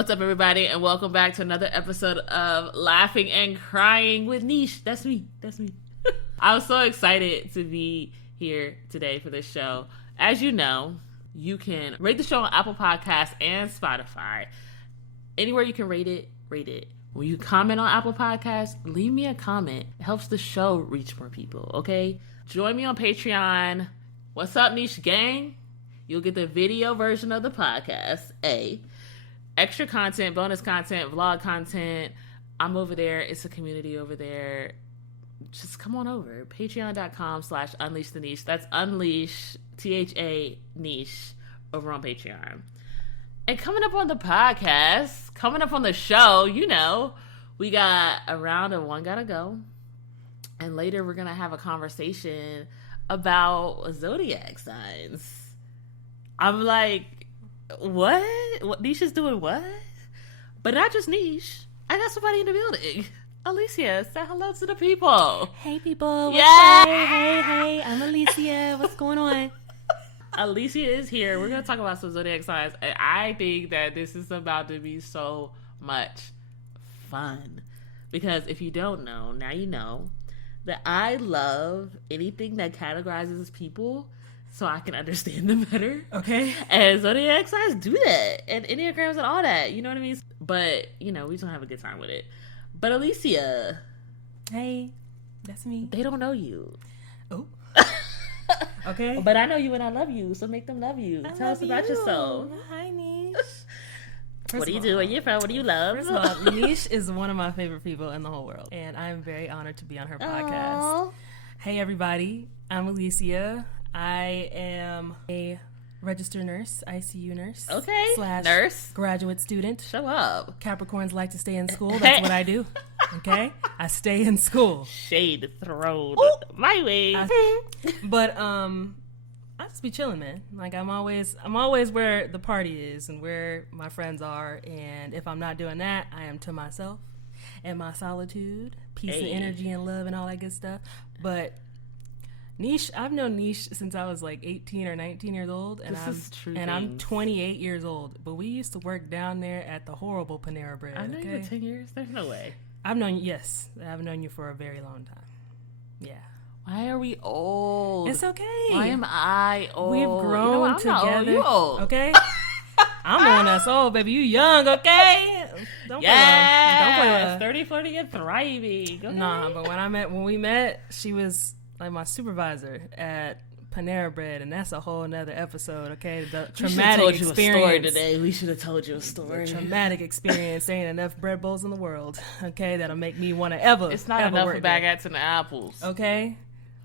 What's up, everybody, and welcome back to another episode of Laughing and Crying with Niche. That's me. I was so excited to be here today for this show. As you know, you can rate the show on Apple Podcasts and Spotify. Anywhere you can rate it, rate it. When you comment on Apple Podcasts, leave me a comment. It helps the show reach more people, okay? Join me on Patreon. What's up, Niche Gang? You'll get the video version of the podcast, extra content, bonus content, vlog content. I'm over there. It's a community over there. Just come on over. Patreon.com/unleash the niche. That's unleash, THA niche, over on Patreon. And coming up on the podcast, coming up on the show, you know, we got a round of One Gotta Go. And later we're going to have a conversation about zodiac signs. I'm like, what? Niche is doing what? But not just Niche. I got somebody in the building. Alesia, say hello to the people. Hey, people. Yeah. Hey. I'm Alesia. What's going on? Alesia is here. We're going to talk about some zodiac signs. And I think that this is about to be so much fun. Because if you don't know, now you know that I love anything that categorizes people so I can understand them better. Okay. And zodiac signs do that. And enneagrams and all that. You know what I mean? But, you know, we just don't have a good time with it. But Alesia. Hey, that's me. They don't know you. Oh. Okay. But I know you and I love you. So make them love you. Tell us about yourself. Hi, Niche. What do you do? Where you from? What do you love? First of all, Niche is one of my favorite people in the whole world. And I'm very honored to be on her podcast. Aww. Hey, everybody. I'm Alesia. I am a registered nurse, ICU nurse. Okay. / nurse. Graduate student. Show up. Capricorns like to stay in school. That's what I do. Okay? I stay in school. Shade thrown my way. But I just be chilling, man. Like I'm always where the party is and where my friends are, and if I'm not doing that, I am to myself and my solitude, peace and energy and love and all that good stuff. But Niche, I've known Niche since I was like 18 or 19 years old, and I'm 28 years old. But we used to work down there at the horrible Panera Bread. I know you for 10 years. There's no way. I've known you for a very long time. Yeah. Why are we old? It's okay. Why am I old? We've grown together. Not old. You old. Okay. I'm the one that's old, baby. You young, okay? Don't play with her. 30, 40, and thriving. Okay? Nah, but when we met, she was like my supervisor at Panera Bread, and that's a whole nother episode, okay? The traumatic experience. You a story today. We should have told you a story. The traumatic experience. There ain't enough bread bowls in the world, okay? That'll make me want to ever. It's not enough for baguettes and apples. Okay?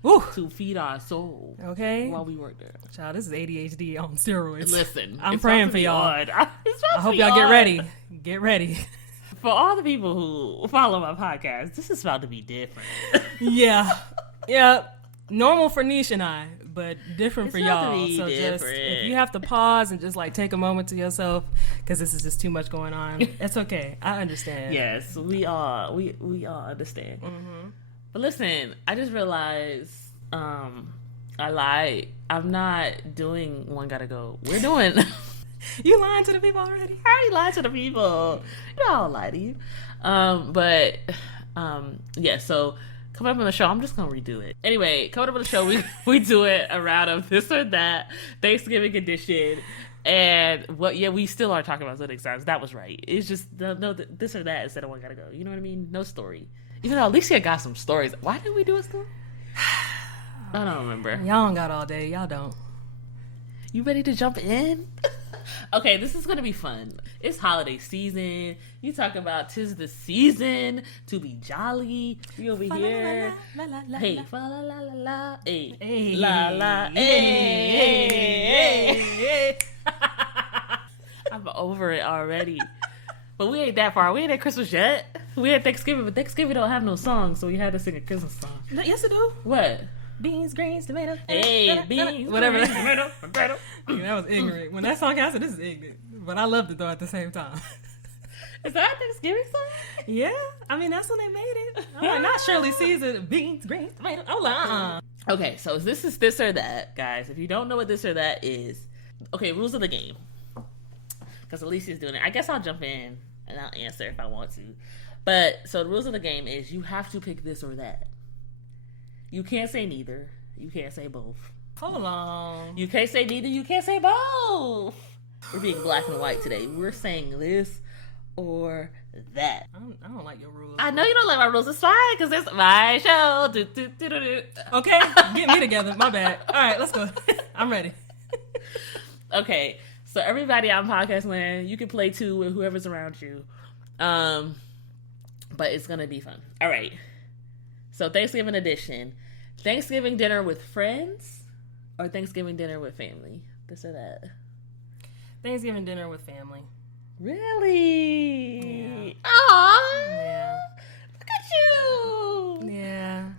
Woo. To feed our soul. Okay? While we work there. Child, this is ADHD on steroids. Listen. I'm praying for y'all. I hope y'all get ready. Get ready. For all the people who follow my podcast, this is about to be different. Yeah. Normal for Niche and I, but different for y'all. So just if you have to pause and just like take a moment to yourself because this is just too much going on, it's okay. I understand. Yes, we all understand. Mm-hmm. But listen, I just realized I lied. I'm not doing One Gotta Go. We're doing. You lying to the people already? I already lied to the people. You know I'll lie to you. Yeah. So. Coming up on the show, I'm just going to redo it. Anyway, coming up on the show, we do it a round of this or that, Thanksgiving edition. And we still are talking about zodiac signs. That was right. It's just no this or that instead of One Gotta Go. You know what I mean? No story. Even though Alesia got some stories. Why didn't we do a story? I don't remember. Y'all don't got all day. Y'all don't. You ready to jump in? Okay, this is going to be fun. It's holiday season. You talk about 'tis the season to be jolly. We over here. Hey, fa la la la la. Hey, la la. Hey. I'm over it already. But we ain't that far. We ain't at Christmas yet. We at Thanksgiving, but Thanksgiving don't have no songs, so we had to sing a Christmas song. Yes, it do. What? Beans, greens, tomatoes. Hey, beans, whatever. Greens, tomato. That was ignorant. When that song came, I said, this is ignorant. But I loved it, though, at the same time. Is that a Thanksgiving song? Yeah. I mean, that's when they made it. I'm like, not Shirley Caesar. Beans, greens, tomatoes. Oh, like, Okay, so this is this or that, guys. If you don't know what this or that is, okay, rules of the game. because Alesia's doing it. I guess I'll jump in and I'll answer if I want to. But so the rules of the game is you have to pick this or that. You can't say neither. You can't say both. Hold on. You can't say neither. You can't say both. We're being black and white today. We're saying this or that. I don't like your rules. I know you don't like my rules. It's fine because it's my show. Okay, get me together. My bad. All right, let's go. I'm ready. Okay, so everybody on Podcast Land, you can play too with whoever's around you. But it's going to be fun. All right. So Thanksgiving edition. Thanksgiving dinner with friends or Thanksgiving dinner with family? This or that? Thanksgiving dinner with family. Really? Yeah. Aww. Yeah. Look at you. Yeah.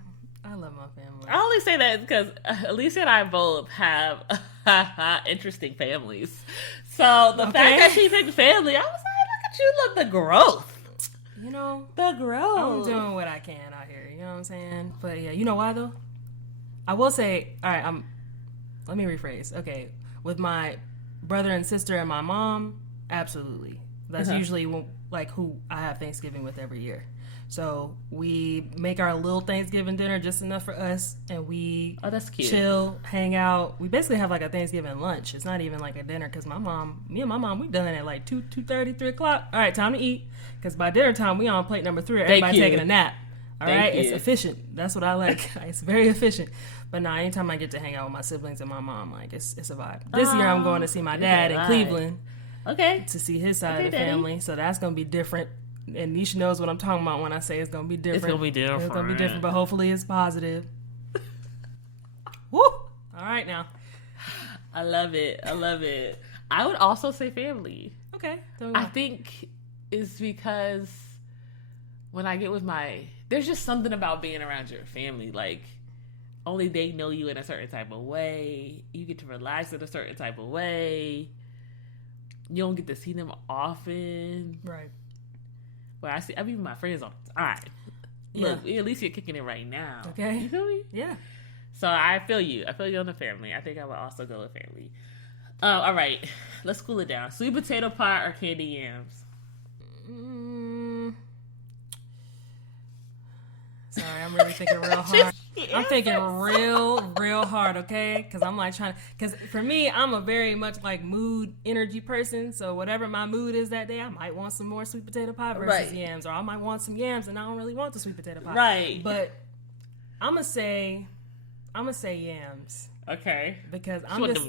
I love my family. I only say that because Alesia and I both have interesting families. So the fact that she picked family, I was like, look at you, look, the growth. You know, the growth. I'm doing what I can out here. You know what I'm saying? But yeah, you know why though? I will say, all right, let me rephrase. Okay, with my brother and sister and my mom, absolutely. That's usually like who I have Thanksgiving with every year. So we make our little Thanksgiving dinner just enough for us, and we that's cute. Chill, hang out. We basically have like a Thanksgiving lunch. It's not even like a dinner because me and my mom, we done at like 2:30, 3 o'clock. All right, time to eat. Because by dinner time, we on plate number 3. Everybody taking a nap. All right, it's efficient. That's what I like. It's very efficient. But no, anytime I get to hang out with my siblings and my mom, like it's a vibe. This year I'm going to see my dad in Cleveland. Okay. To see his side of the family, so that's gonna be different. And Nisha knows what I'm talking about when I say it's gonna be different. It's gonna be different. It's gonna be different, but hopefully it's positive. Woo! All right now. I love it. I love it. I would also say family. Okay. I think it's because when I get with there's just something about being around your family. Like, only they know you in a certain type of way. You get to relax in a certain type of way. You don't get to see them often. Right. Well, I mean, my friends all the time. Look, at least you're kicking it right now. Okay. You feel me? Yeah. So I feel you. I feel you on the family. I think I would also go with family. All right. Let's cool it down. Sweet potato pie or candied yams? Sorry, I'm really thinking real hard. I'm thinking real hard, okay? Because I'm like because for me, I'm a very much like mood energy person. So whatever my mood is that day, I might want some more sweet potato pie versus yams. Or I might want some yams and I don't really want the sweet potato pie. Right. But I'm going to say yams. Okay. Because I'm just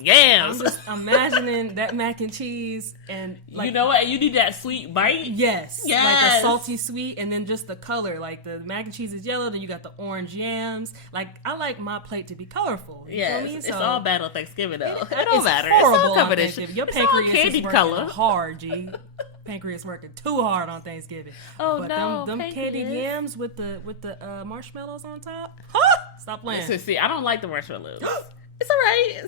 imagining that mac and cheese and like, you know what? You need that sweet bite. Yes. Like a salty sweet, and then just the color. Like the mac and cheese is yellow, then you got the orange yams. Like I like my plate to be colorful. You feel me? It's all bad on Thanksgiving though. It don't matter. It's all combination. Your pancreas is working hard, G. Pancreas working too hard on Thanksgiving. Oh but no! Them candied yams with the marshmallows on top. Stop playing. Listen, see, I don't like the marshmallows. It's all right.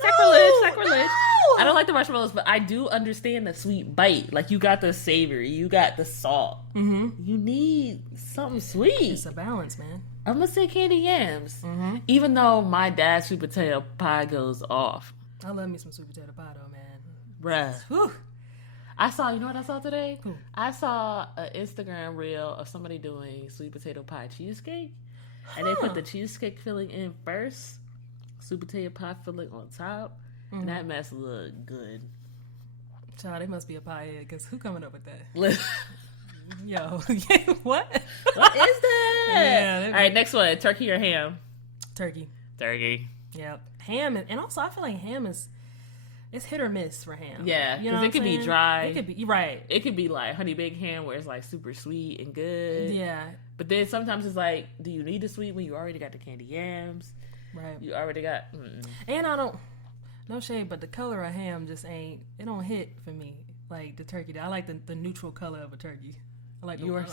Sacrilege. No. I don't like the marshmallows, but I do understand the sweet bite. Like, you got the savory, you got the salt. Mm-hmm. You need something sweet. It's a balance, man. I'm going to say candied yams. Mm-hmm. Even though my dad's sweet potato pie goes off. I love me some sweet potato pie, though, man. Bruh. Whew. You know what I saw today? Cool. I saw an Instagram reel of somebody doing sweet potato pie cheesecake. And they put the cheesecake filling in first. Sweet potato pie filling on top, and that mess look good. Child, they must be a pie head, because who coming up with that? Yo, what? What is that? Yeah, all right, next one, turkey or ham? Turkey. Yep. Ham, and also I feel like ham it's hit or miss for ham. Yeah, because it could be dry. It could be, right. It could be like honey baked ham where it's like super sweet and good. Yeah. But then sometimes it's like, do you need the sweet when you already got the candy yams? Right. You already got... And I don't... No shade, but the color of ham just ain't... It don't hit for me like the turkey. I like the neutral color of a turkey. I like you are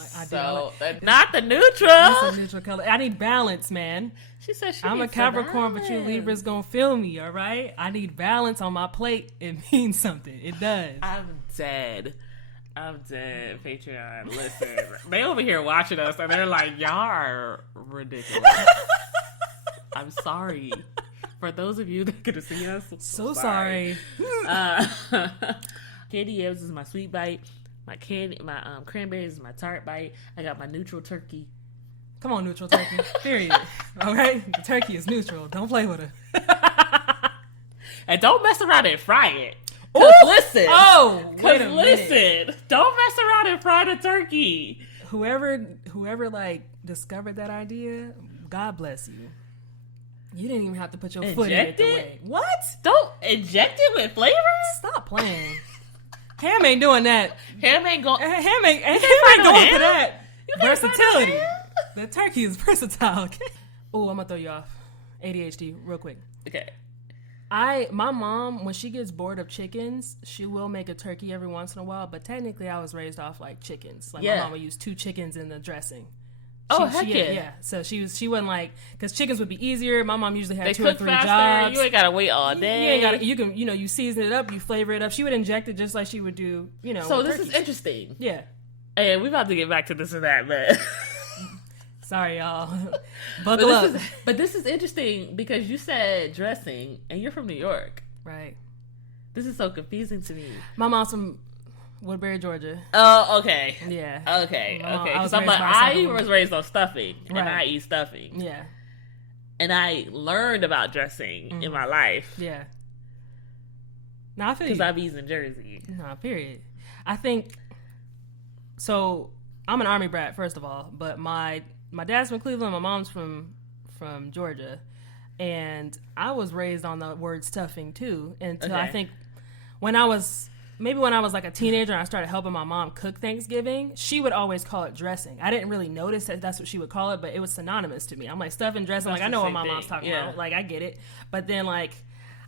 like, not the neutral. It's a neutral color. I need balance, man. She said I'm a Capricorn, but you Libras gonna feel me, all right? I need balance on my plate. It means something. It does. I'm dead, Patreon. Listen, they over here watching us, and they're like, y'all are ridiculous. I'm sorry. For those of you that could have seen us, so sorry. candy yams is my sweet bite. My cranberries is my tart bite. I got my neutral turkey. Come on, neutral turkey. Period. All right? The turkey is neutral. Don't play with her. And don't mess around and fry it. Ooh! Listen. Oh, wait a listen. minute. Don't mess around and fry the turkey. Whoever like discovered that idea, God bless you. You didn't even have to put your foot in it the way. What? Don't inject it with flavor? Stop playing. Ham ain't doing that. Ham ain't going. Ham ain't going for that. Versatility. The turkey is versatile. Okay? Oh, I'm gonna throw you off. ADHD, real quick. Okay. My mom, when she gets bored of chickens, she will make a turkey every once in a while. But technically, I was raised off like chickens. Like my mom would use 2 chickens in the dressing. Yeah. So she wasn't like, because chickens would be easier. My mom usually had 2 or 3 faster. jobs. You ain't gotta wait all day. You ain't gotta. You can, you season it up, you flavor it up. She would inject it just like she would do, So this turkeys. is interesting. Yeah. And we about to get back to this and that, but sorry, y'all. Buckle up. But this is interesting because you said dressing, and you're from New York, right? This is so confusing to me. My mom's from Woodbury, Georgia. Oh, okay. Yeah. Okay. I Because I was raised on stuffing, and I eat stuffing. Yeah. And I learned about dressing in my life. Yeah. Now I feel you. Because I'm in Jersey. Nah, period. I think so. I'm an Army brat, first of all, but my dad's from Cleveland. My mom's from Georgia, and I was raised on the word stuffing too. Until I think when I was like a teenager and I started helping my mom cook Thanksgiving, she would always call it dressing. I didn't really notice that that's what she would call it, but it was synonymous to me. I'm like, stuffing, dressing. Like, I know what my mom's talking about. Like, I get it. But then, like,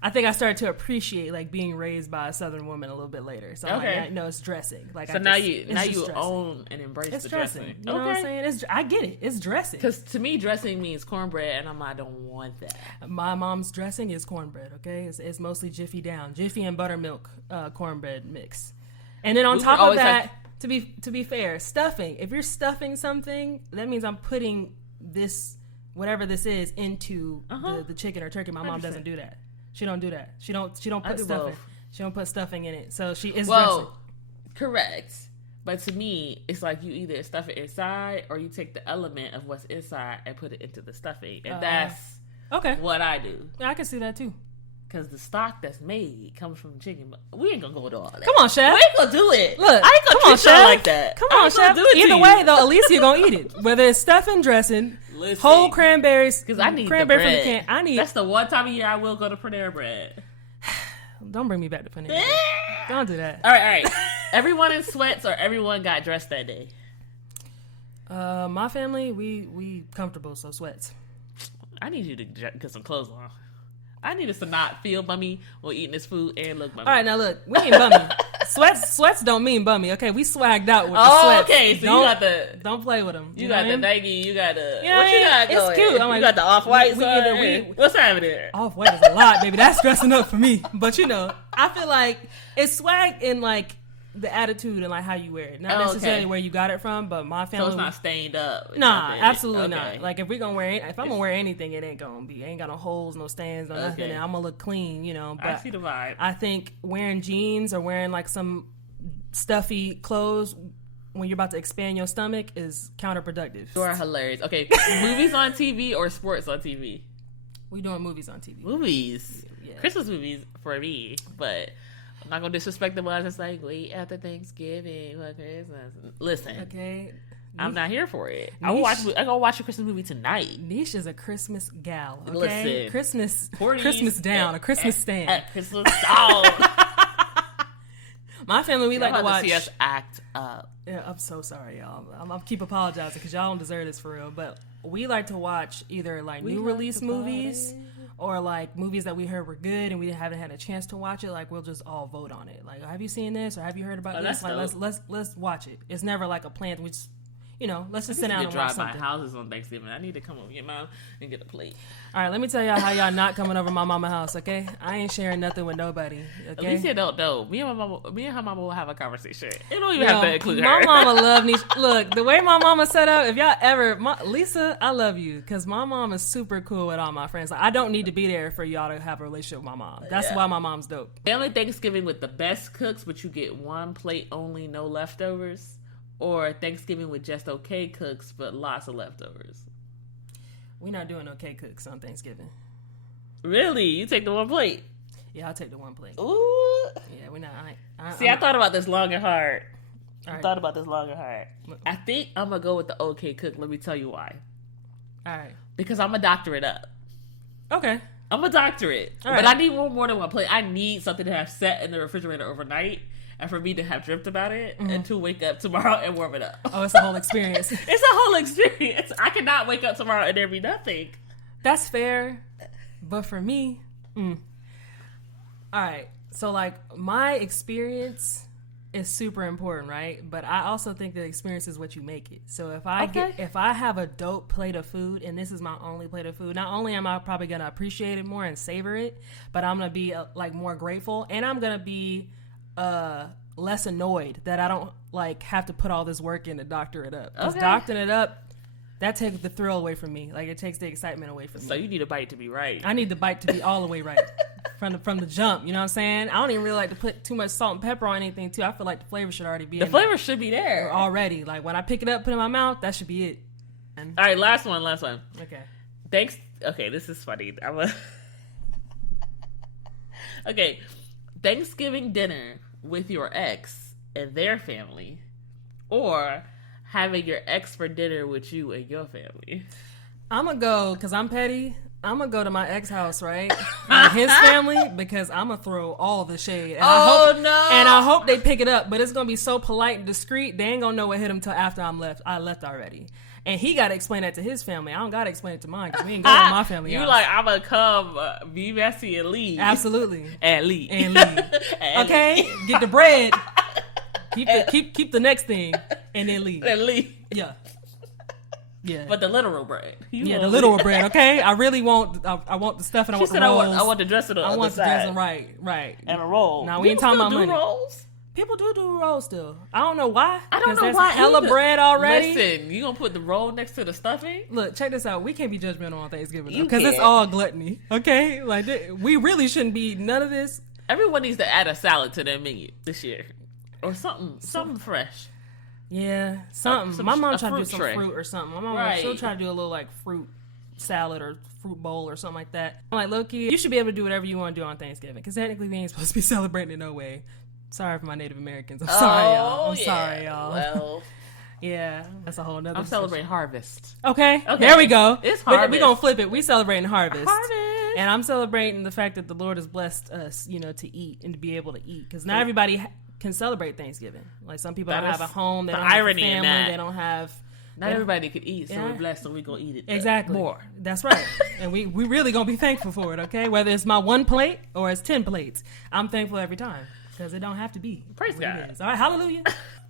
I think I started to appreciate, like, being raised by a Southern woman a little bit later. So I'm like, no, it's dressing. Like, so now you own and embrace the dressing. You know what I'm saying? I get it. It's dressing. Because to me, dressing means cornbread, and I'm like, I don't want that. My mom's dressing is cornbread, okay? It's mostly Jiffy and buttermilk cornbread mix. And then on top of that, to be fair, stuffing. If you're stuffing something, that means I'm putting this, whatever this is, into the chicken or turkey. My mom doesn't do that. She don't do that. She don't put stuffing. She don't put stuffing in it. So she is dressing. Correct. But to me, it's like you either stuff it inside or you take the element of what's inside and put it into the stuffing. And that's what I do. Yeah, I can see that too. Because the stock that's made comes from chicken. We ain't gonna go to all that. Come on, chef. We ain't gonna do it. Look, I ain't gonna treat y'all like that. Come on, chef. Either way, though, Alesia gonna eat it. Whether it's stuffing, dressing, whole cranberries. Because I need cranberry the bread. from the can. That's the one time of year I will go to Panera Bread. Don't bring me back to Panera. Don't do that. All right. Everyone in sweats or everyone got dressed that day? My family, we comfortable, so sweats. I need you to get some clothes on. I need us to not feel bummy while eating this food and look bummy. All right, now look, we ain't bummy. Sweats don't mean bummy, okay? We swagged out with the sweats. Okay, so you got the... Don't play with them. You got the Nike, you got the... Yeah, what you got going? It's cute. You got the Off-White. What's happening there? Off-White is a lot, baby. That's dressing up for me. But, I feel like it's swag in, like, the attitude and, like, how you wear it. Not necessarily where you got it from, but my family... So it's not stained up? Nah, absolutely not. Like, if I'm gonna wear anything, it ain't got no holes, no stains, no nothing, and I'm gonna look clean, But I see the vibe. I think wearing jeans or wearing, like, some stuffy clothes when you're about to expand your stomach is counterproductive. You are hilarious. Okay, movies on TV or sports on TV? We doing movies on TV. Movies? Yeah. Christmas movies for me, but... I'm not gonna disrespect the ones that's like, wait after Thanksgiving for Christmas. Listen, okay, I'm not here for it. I'm gonna watch a Christmas movie tonight. Niche is a Christmas gal. Okay? Listen, Christmas down, a Christmas stand, at Christmas down. My family, we like to watch. See us act up. Yeah, I'm so sorry, y'all. I'm keep apologizing because y'all don't deserve this for real. But we like to watch either like new release movies. Or like movies that we heard were good and we haven't had a chance to watch it, like we'll just all vote on it. Like, have you seen this or have you heard about this? Like, let's watch it. It's never like a plan. We just, let's just sit down and watch something. Drive by houses on Thanksgiving. I need to come over with your mom and get a plate. All right, let me tell y'all how y'all not coming over my mama's house, okay? I ain't sharing nothing with nobody, okay? At least you don't know. Me and her mama will have a conversation. You don't even have to include her. My mama love me. Look, the way my mama set up, if y'all ever... Lisa, I love you, because my mom is super cool with all my friends. Like, I don't need to be there for y'all to have a relationship with my mom. That's why my mom's dope. Family Thanksgiving with the best cooks, but you get one plate only, no leftovers. Or Thanksgiving with just okay cooks, but lots of leftovers. We're not doing okay cooks on Thanksgiving. Really? You take the one plate? Yeah, I'll take the one plate. Ooh. Yeah, we're not. I thought about this long and hard. Right. I think I'm going to go with the okay cook. Let me tell you why. All right. Because I'm going to doctor it up. Okay. I'm going to doctor it. All but right. I need more than one plate. I need something to have set in the refrigerator overnight. And for me to have dreamt about it and to wake up tomorrow and warm it up. Oh, it's a whole experience. It's a whole experience. I cannot wake up tomorrow and there be nothing. That's fair. But for me, all right. So, like, my experience is super important, right? But I also think the experience is what you make it. So if I have a dope plate of food and this is my only plate of food, not only am I probably going to appreciate it more and savor it, but I'm going to be more grateful, and I'm going to be less annoyed that I don't have to put all this work in to doctor it up. Because doctoring it up, that takes the thrill away from me. Like, it takes the excitement away from me. So you need a bite to be right. I need the bite to be all the way right from the jump. You know what I'm saying? I don't even really like to put too much salt and pepper on anything too. I feel like the flavor should already be the flavor should be there already. Like, when I pick it up, put it in my mouth, that should be it. All right, last one. Okay. Okay, this is funny. Okay, Thanksgiving dinner with your ex and their family, or having your ex for dinner with you and your family. I'm gonna go, because I'm petty, I'm gonna go to my ex house, right? And his family, because I'm gonna throw all the shade. And I hope they pick it up, but it's gonna be so polite and discreet, they ain't gonna know what hit them till after I left already. And he got to explain that to his family. I don't got to explain it to mine, because we ain't going to my family. You like, I'm going to come, be messy and leave. Absolutely. And leave. Okay? Get the bread. Keep the next thing, and then leave. Yeah. Yeah. But the literal bread. The literal bread, okay? I really want, I want the stuff, and I want the rolls. I want the dressing on the side. I want the dressing, right. And a roll. Now, we ain't talking about money. Rolls? People do rolls still. I don't know why. I don't know why. Hella bread already. Listen, you gonna put the roll next to the stuffing? Look, check this out. We can't be judgmental on Thanksgiving because it's all gluttony. Okay, like we really shouldn't be none of this. Everyone needs to add a salad to their menu this year, or something fresh. Yeah, something. My mom tried to do some fruit or something. My mom she'll try to do a little fruit salad or fruit bowl or something like that. I'm like, low-key, you should be able to do whatever you want to do on Thanksgiving, because technically we ain't supposed to be celebrating in no way. Sorry for my Native Americans. I'm sorry, y'all. Well, yeah, that's a whole nother. I'm celebrating harvest. Okay, there we go. It's harvest. We're gonna flip it. We celebrating harvest. Harvest. And I'm celebrating the fact that the Lord has blessed us, to eat and to be able to eat. Because not everybody can celebrate Thanksgiving. Like, some people don't have a home. They don't have a family. They don't have. Not everybody could eat, so we're blessed, so we're gonna eat it. Exactly. More. That's right. And we really gonna be thankful for it. Okay, whether it's my one plate or it's 10 plates, I'm thankful every time. Because it don't have to be. Praise God. All right, hallelujah.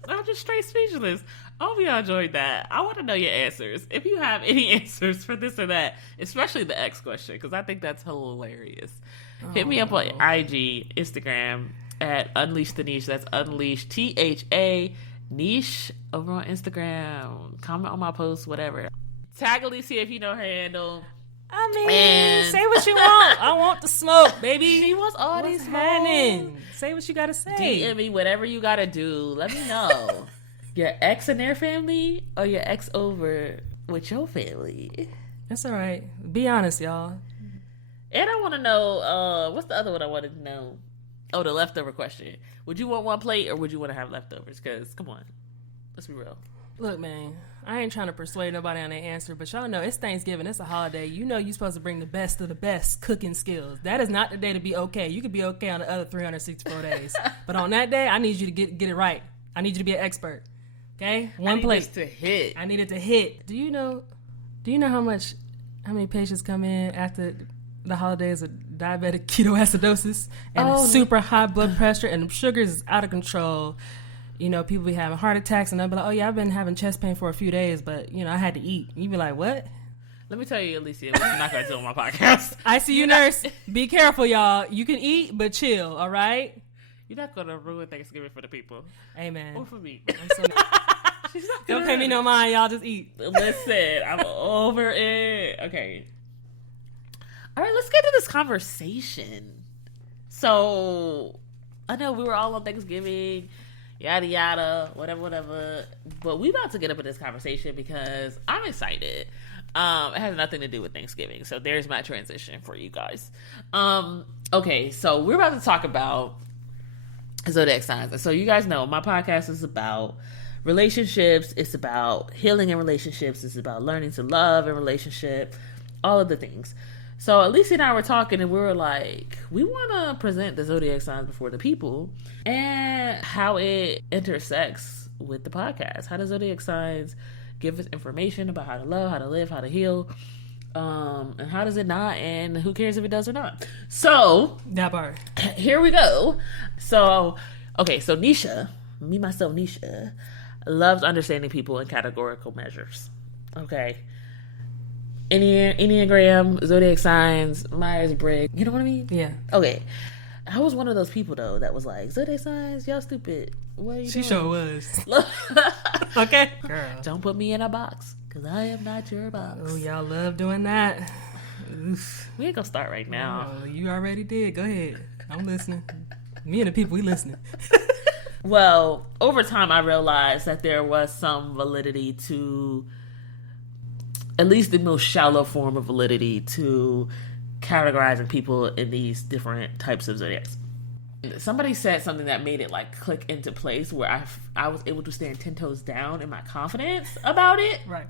I'm just straight speechless. I hope y'all enjoyed that. I want to know your answers. If you have any answers for this or that, especially the X question, because I think that's hilarious. Hit me up on IG, Instagram, at Unleash the Niche. That's Unleash, THA, Niche, over on Instagram. Comment on my post, whatever. Tag Alesia if you know her handle. I mean, say what you want. I want the smoke, baby. She wants all these happening. Say what you gotta say. DM me whatever you gotta do. Let me know. Your ex and their family, or your ex over with your family? That's all right. Be honest, y'all. And I want to know, what's the other one I wanted to know? Oh, the leftover question. Would you want one plate, or would you want to have leftovers? Because, come on. Let's be real. Look, man, I ain't trying to persuade nobody on their answer, but y'all know it's Thanksgiving. It's a holiday. You know you're supposed to bring the best of the best cooking skills. That is not the day to be okay. You could be okay on the other 364 days. But on that day, I need you to get it right. I need you to be an expert. Okay? One plate. I need this to hit. I need it to hit. Do you know how many patients come in after the holidays with diabetic ketoacidosis and super high blood pressure, and sugars is out of control? people be having heart attacks, and they'll be like, oh yeah, I've been having chest pain for a few days, but I had to eat. You be like, what? Let me tell you, Alesia, what you're not going to do on my podcast. ICU nurse, be careful, y'all. You can eat, but chill, all right? You're not going to ruin Thanksgiving for the people. Amen. Or for me. Don't pay me no mind, y'all. Just eat. Listen, I'm over it. Okay. All right, let's get to this conversation. So, I know we were all on Thanksgiving, yada, yada, whatever. But we about to get up in this conversation because I'm excited. It has nothing to do with Thanksgiving. So there's my transition for you guys. Okay, so we're about to talk about zodiac signs. And so you guys know my podcast is about relationships. It's about healing in relationships. It's about learning to love in relationship. All of the things. So Alesia and I were talking and we were like, we want to present the zodiac signs before the people and how it intersects with the podcast. How do zodiac signs give us information about how to love, how to live, how to heal, and how does it not, and who cares if it does or not. So that part. Here we go. So Nisha, Nisha, loves understanding people in categorical measures. Okay. Enneagram, zodiac signs, Myers-Briggs. You know what I mean? Yeah. Okay. I was one of those people though that was like, zodiac signs, y'all stupid. What are you doing? She sure was. Okay, girl. Don't put me in a box, because I am not your box. Oh, y'all love doing that. We ain't gonna start right now. Oh, you already did. Go ahead. I'm listening. Me and the people, we listening. Well, over time, I realized that there was some validity to, at least the most shallow form of validity to categorizing people in these different types of zodiacs. Somebody said something that made it like click into place where I was able to stand 10 toes down in my confidence about it. Right.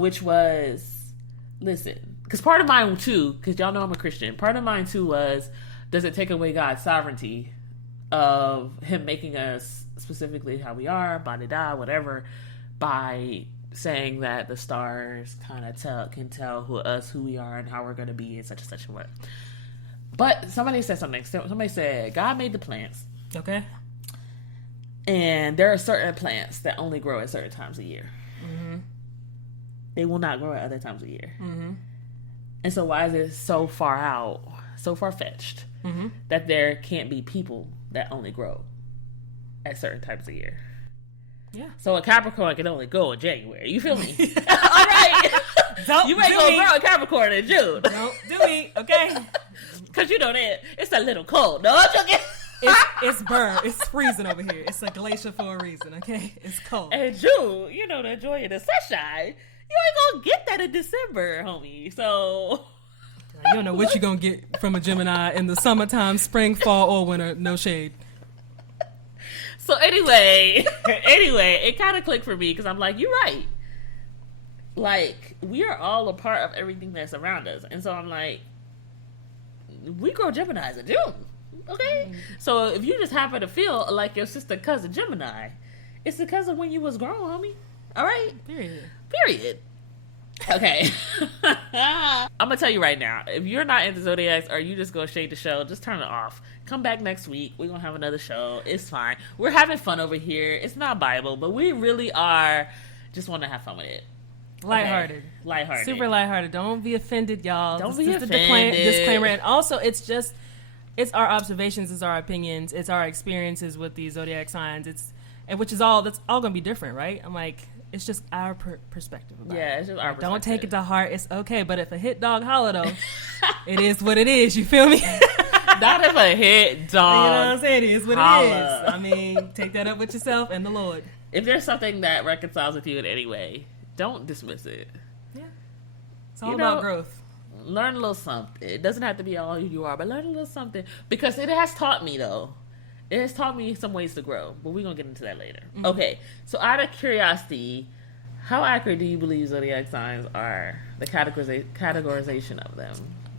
Which was, listen, because part of mine too, because y'all know I'm a Christian, part of mine too was, does it take away God's sovereignty of him making us specifically how we are, ba-da-da, whatever, by saying that the stars kind of can tell who we are and how we're going to be in such and such a way. But somebody said something. Somebody said, God made the plants. Okay. And there are certain plants that only grow at certain times of year. Mm-hmm. They will not grow at other times of year. Mm-hmm. And so why is it so far out, so far-fetched, that there can't be people that only grow at certain times of year? Yeah. So a Capricorn can only go in January. You feel me? All right. You ain't gonna grow a Capricorn in June. Don't do it, okay? Because you know that it's a little cold. No, I'm joking. It's burn. It's freezing over here. It's a glacier for a reason, okay? It's cold. And June, the joy of the sunshine, you ain't gonna get that in December, homie. So you don't know what you're gonna get from a Gemini in the summertime, spring, fall, or winter. No shade. So anyway, it kind of clicked for me because I'm like, you're right. Like, we are all a part of everything that's around us. And so I'm like, we grow Geminis in June. Okay? So if you just happen to feel like your sister cousin Gemini, it's because of when you was grown, homie. All right? Period. Okay. I'm going to tell you right now, if you're not into zodiacs or you just go shade the show, just turn it off. Come back next week. We're going to have another show. It's fine. We're having fun over here. It's not Bible, but we really are just want to have fun with it. Lighthearted. Okay. Lighthearted. Super lighthearted. Don't be offended, y'all. Don't be offended. Disclaimer. And also, it's our observations, it's our opinions, it's our experiences with these zodiac signs. That's all going to be different, right? I'm like, it's just our perspective about it. Yeah, it's just our perspective. Don't take it to heart. It's okay. But if a hit dog holler, though, it is what it is. You feel me? Not if a hit dog. You know what I'm saying? It is what holla. It is. I mean, take that up with yourself and the Lord. If there's something that reconciles with you in any way, don't dismiss it. Yeah. It's all about growth. Learn a little something. It doesn't have to be all who you are, but learn a little something. Because it has taught me, though. It has taught me some ways to grow. But we're going to get into that later. Mm-hmm. Okay. So out of curiosity, how accurate do you believe zodiac signs are? The categorization of them.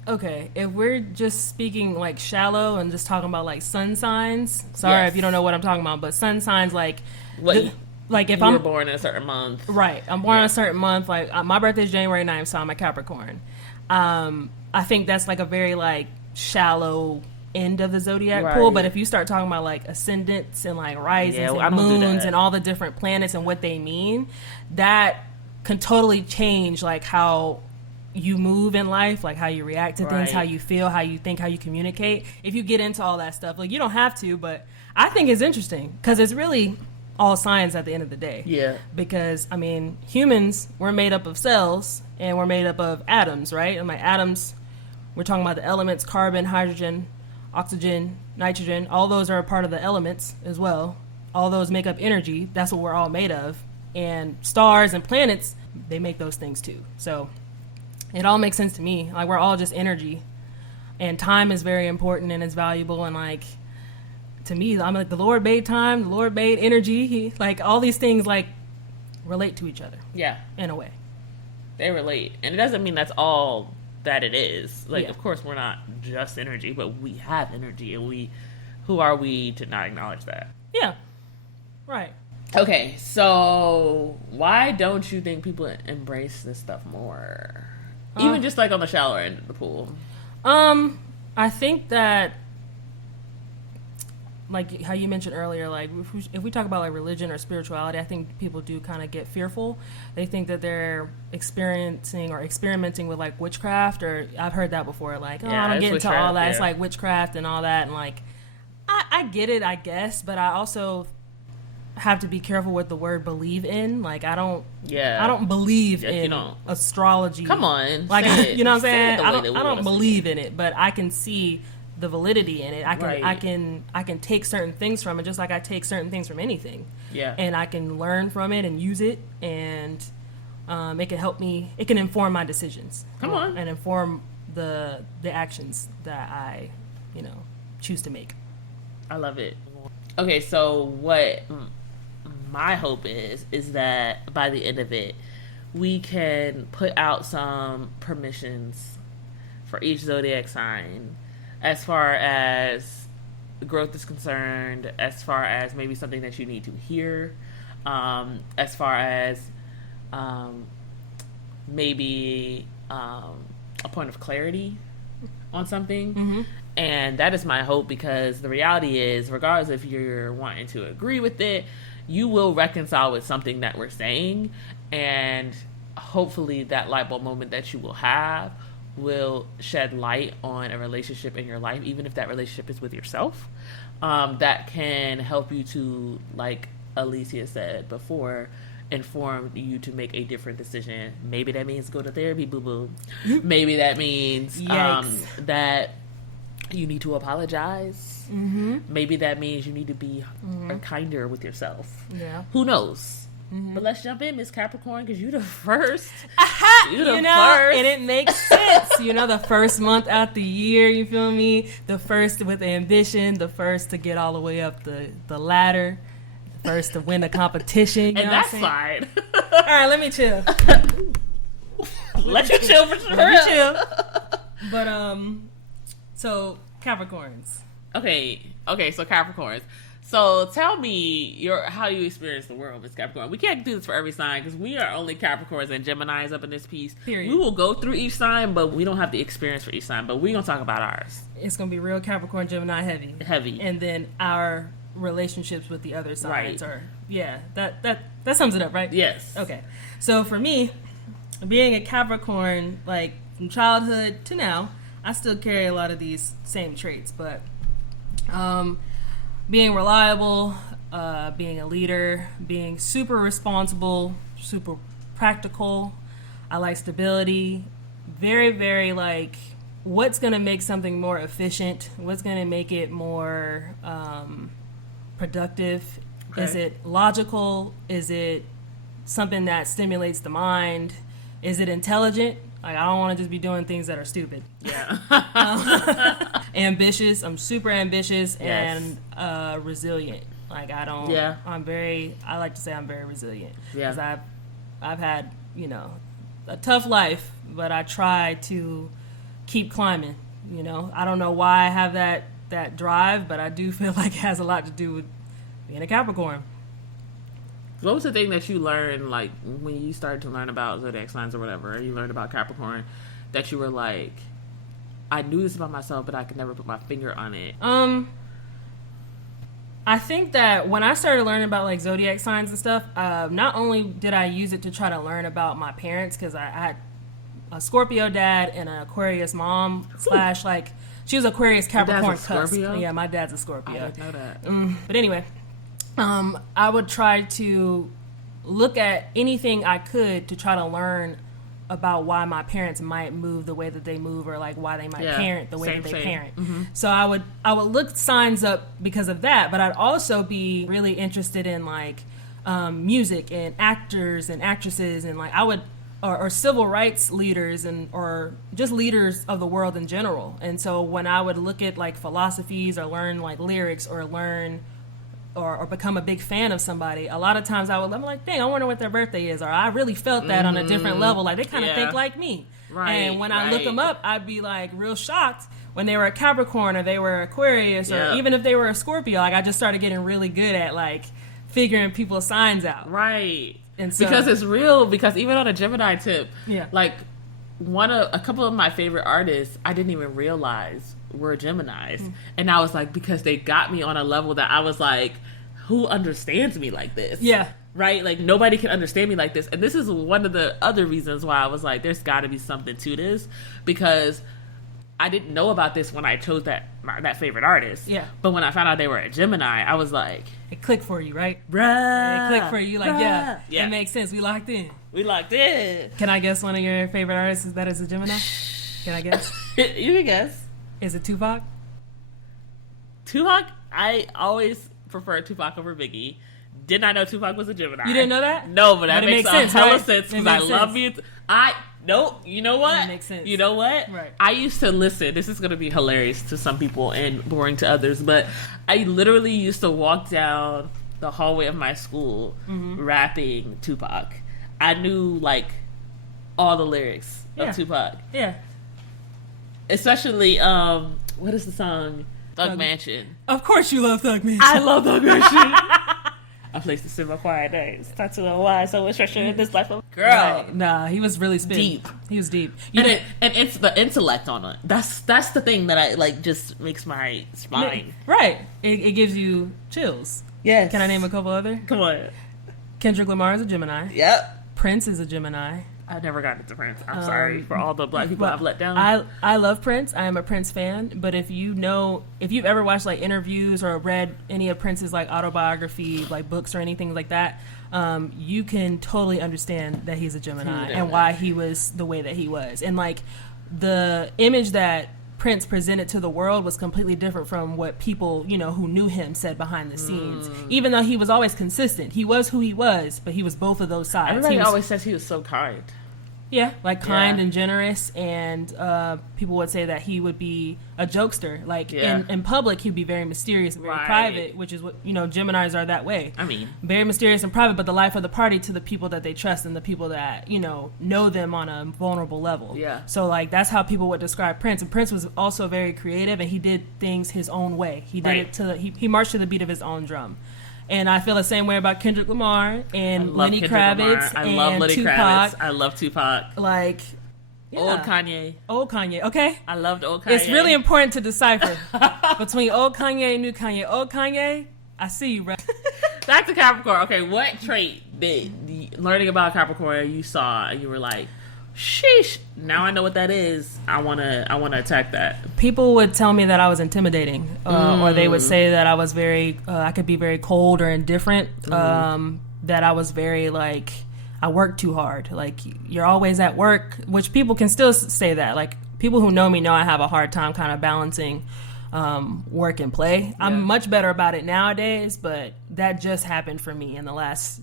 Okay, if we're just speaking like shallow and just talking about like sun signs, sorry if you don't know what I'm talking about, but sun signs like like if you were born in a certain month, right? I'm born in a certain month. Like my birthday is January 9th, so I'm a Capricorn. I think that's like a very like shallow end of the zodiac pool, but if you start talking about like ascendants and like risings and moons and all the different planets and what they mean, that can totally change like how you move in life, like how you react to things, how you feel, how you think, how you communicate. If you get into all that stuff, like you don't have to, but I think it's interesting because it's really all science at the end of the day. Yeah. Because I mean, humans, we're made up of cells and we're made up of atoms, right? And like atoms, we're talking about the elements: carbon, hydrogen, oxygen, nitrogen. All those are a part of the elements as well. All those make up energy. That's what we're all made of. And stars and planets, they make those things too. So it all makes sense to me. Like we're all just energy, and time is very important and it's valuable. And like to me, I'm like the Lord made time, the Lord made energy. He like all these things like relate to each other. Yeah, in a way, they relate, and it doesn't mean that's all that it is. Like of course we're not just energy, but we have energy, and who are we to not acknowledge that? Yeah, right. Okay, so why don't you think people embrace this stuff more? Even just like on the shallower end of the pool. I think that, like how you mentioned earlier, like if we talk about like religion or spirituality, I think people do kind of get fearful. They think that they're experiencing or experimenting with like witchcraft, or I've heard that before. Like, I don't get into all that. Yeah. It's like witchcraft and all that, and like I get it, I guess, but I also have to be careful with the word believe in. Like I don't believe in astrology. Come on, like you know what I'm saying? I don't believe in it, but I can see the validity in it. I can take certain things from it, just like I take certain things from anything. Yeah, and I can learn from it and use it, and it can help me. It can inform my decisions. Come on, and inform the actions that I choose to make. I love it. Okay, so what my hope is that by the end of it, we can put out some permissions for each zodiac sign as far as growth is concerned, as far as maybe something that you need to hear, as far as maybe a point of clarity on something. Mm-hmm. And that is my hope, because the reality is, regardless if you're wanting to agree with it, you will reconcile with something that we're saying, and hopefully that light bulb moment that you will have will shed light on a relationship in your life, even if that relationship is with yourself, that can help you to, like Alesia said before, inform you to make a different decision. Maybe that means go to therapy, boo-boo. Maybe that means that you need to apologize. Mm-hmm. Maybe that means you need to be kinder with yourself. Yeah. Who knows? Mm-hmm. But let's jump in, Miss Capricorn, because you're the first. You the first. And it makes sense. The first month out the year, you feel me? The first with ambition, the first to get all the way up the ladder, the first to win a competition. And that side. All right, let me chill. Let you chill for sure. Let me chill. But, so Capricorns. Okay, so Capricorns. So tell me how you experience the world as Capricorn. We can't do this for every sign because we are only Capricorns and Geminis up in this piece. Period. We will go through each sign, but we don't have the experience for each sign. But we're going to talk about ours. It's going to be real Capricorn, Gemini heavy. And then our relationships with the other signs are, that sums it up, right? Yes. Okay. So for me, being a Capricorn, like from childhood to now, I still carry a lot of these same traits, but being reliable, being a leader, being super responsible, super practical. I like stability. Very, very like what's going to make something more efficient? What's going to make it more productive? Okay. Is it logical? Is it something that stimulates the mind? Is it intelligent? Like, I don't want to just be doing things that are stupid. Yeah. Ambitious. I'm super ambitious and resilient. Like, I don't... Yeah. I like to say I'm very resilient. Yeah. Because I've had, a tough life, but I try to keep climbing, I don't know why I have that drive, but I do feel like it has a lot to do with being a Capricorn. What was the thing that you learned, like, when you started to learn about zodiac signs or whatever, you learned about Capricorn, that you were like, I knew this about myself, but I could never put my finger on it? I think that when I started learning about like zodiac signs and stuff, not only did I use it to try to learn about my parents, because I had a Scorpio dad and an Aquarius mom / like she was Aquarius Capricorn cusp. Yeah, my dad's a Scorpio. I didn't know that. But anyway, I would try to look at anything I could to try to learn about why my parents might move the way that they move, or like why they might parent the way that they parent. Mm-hmm. So I would look signs up because of that, but I'd also be really interested in like music and actors and actresses, and like I would or civil rights leaders or just leaders of the world in general. And so when I would look at like philosophies or learn like lyrics or learn or become a big fan of somebody, a lot of times I'm like, dang, I wonder what their birthday is, or I really felt that on a different level, like they kind of think like me. Right, and when I look them up, I'd be like real shocked when they were a Capricorn or they were Aquarius, or even if they were a Scorpio. Like I just started getting really good at like figuring people's signs out. Right. And so, because it's real, because even on a Gemini tip, like a couple of my favorite artists, I didn't even realize were Geminis. And I was like, because they got me on a level that I was like, who understands me like this? Yeah. Right? Like, nobody can understand me like this. And this is one of the other reasons why I was like, there's got to be something to this, because I didn't know about this when I chose that favorite artist. Yeah. But when I found out they were a Gemini, I was like, it clicked for you, right? Bruh. It clicked for you. Like, yeah, it makes sense. We locked in. Can I guess one of your favorite artists that is a Gemini? Can I guess? You can guess. Is it Tupac? Tupac? I always prefer Tupac over Biggie. Did not know Tupac was a Gemini. You didn't know that? No, but that makes sense, hella sense, because I love you. Nope. You know what? That makes sense. You know what? Right. I used to listen. This is going to be hilarious to some people and boring to others, but I literally used to walk down the hallway of my school rapping Tupac. I knew, like, all the lyrics of Tupac. Yeah. Especially, what is the song? Thug Mansion. Of course you love Thug Mansion. I love Thug Mansion. I placed to sit my quiet days. Talk to a why so much pressure in this life of girl. Right. Nah, he was really deep. He was deep. And it's the intellect on it. That's the thing that I like, just makes my spine. Right. It gives you chills. Yes. Can I name a couple other? Come on. Kendrick Lamar is a Gemini. Yep. Prince is a Gemini. I've never gotten into Prince. I'm sorry for all the black people I've let down. I love Prince. I am a Prince fan. But if you've ever watched like interviews or read any of Prince's like autobiography, like books or anything like that, you can totally understand that he's a Gemini and why he was the way that he was. And like the image that Prince presented to the world was completely different from what people, who knew him said behind the scenes. Even though he was always consistent. He was who he was, but he was both of those sides. Everybody always says he was so kind. Yeah, like kind and generous, and people would say that he would be a jokester. Like in public, he'd be very mysterious and very private, which is what Geminis are that way. I mean, very mysterious and private, but the life of the party to the people that they trust and the people that know them on a vulnerable level. Yeah. So like that's how people would describe Prince, and Prince was also very creative, and he did things his own way. He did it he marched to the beat of his own drum. And I feel the same way about Kendrick Lamar and Lenny Kravitz and Tupac. I love Tupac. Like, old Kanye. Old Kanye, okay? I loved old Kanye. It's really important to decipher between old Kanye and new Kanye. Old Kanye, I see you, bro. Back to Capricorn. Okay, what trait learning about Capricorn you saw and you were like, sheesh, now I know what that is. I wanna attack that. People would tell me that I was intimidating, or they would say that I was I could be very cold or indifferent. That I was very like, I work too hard. Like, you're always at work, which people can still say that. Like, people who know me know I have a hard time kind of balancing work and play. Yeah. I'm much better about it nowadays, but that just happened for me in the last,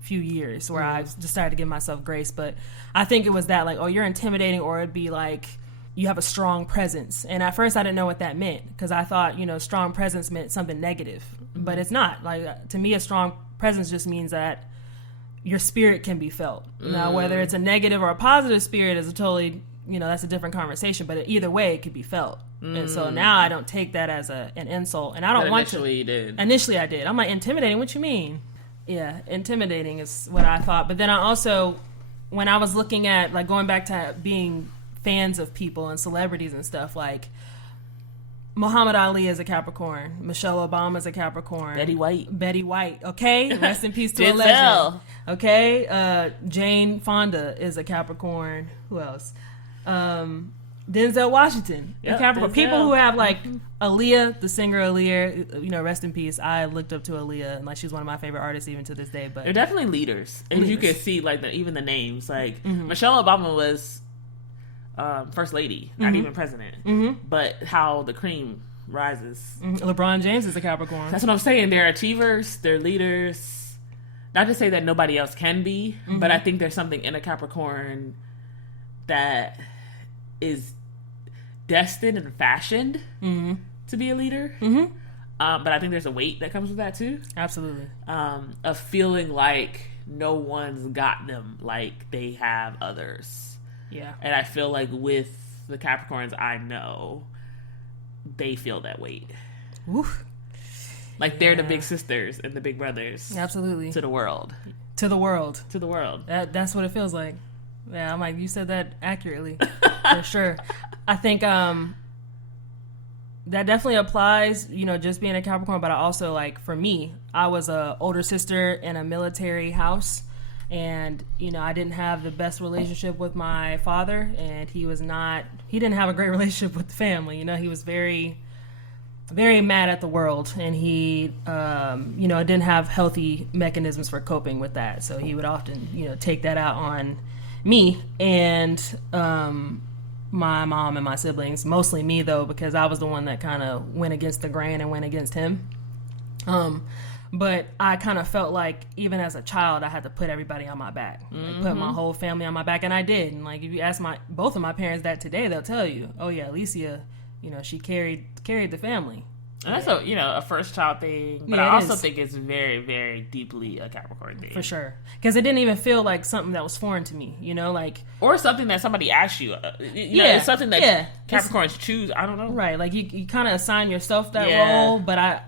few years where I just started to give myself grace. But I think it was that, like, oh, you're intimidating, or it'd be like you have a strong presence. And at first I didn't know what that meant, because I thought, strong presence meant something negative, but it's not. Like, to me, a strong presence just means that your spirit can be felt. Now, whether it's a negative or a positive spirit is a totally, that's a different conversation, but either way it could be felt. And so now I don't take that as an insult, and I don't want to. Initially you did. Initially I did. I'm like, intimidating? What you mean? Yeah, intimidating is what I thought. But then I also, when I was looking at, like, going back to being fans of people and celebrities and stuff. Like Muhammad Ali is a Capricorn. Michelle Obama is a Capricorn. Betty White. Okay, rest in peace to a legend. Okay, Jane Fonda is a Capricorn. Who else? Denzel Washington, a Capricorn. Denzel. People who have like Aaliyah, the singer Aaliyah, you know, rest in peace. I looked up to Aaliyah, and like she's one of my favorite artists even to this day. But they're definitely leaders, and you can see like even the names. Like Michelle Obama was first lady, not even president, but how the cream rises. LeBron James is a Capricorn. That's what I'm saying. They're achievers. They're leaders. Not to say that nobody else can be, but I think there's something in a Capricorn that is destined and fashioned to be a leader. But I think there's a weight that comes with that too. Absolutely. Of feeling like no one's got them like they have others. Yeah. And I feel like with the Capricorns I know, they feel that weight. Oof. Like they're the big sisters and the big brothers. Absolutely. To the world. To the world. To the world. That's what it feels like. Yeah, I'm like, you said that accurately. For sure. I think that definitely applies, you know, just being a Capricorn, but I also, like, for me, I was a older sister in a military house, and, you know, I didn't have the best relationship with my father, and he didn't have a great relationship with the family. You know, he was very, very mad at the world, and he, you know, didn't have healthy mechanisms for coping with that, so he would often, you know, take that out on me and my mom and my siblings. Mostly me, though, because I was the one that kind of went against the grain and went against him. But I kind of felt like even as a child I had to put everybody on my back, like put my whole family on my back, and I did. And like if you ask both of my parents that today, they'll tell you, oh yeah, Alesia, you know, she carried the family. And that's a first child thing, but I also think it's very, very deeply a Capricorn thing. For sure. Because it didn't even feel like something that was foreign to me, you know, like... Or something that somebody asked you. You know, it's something that Capricorns choose. I don't know. Right, like you kind of assign yourself that role, but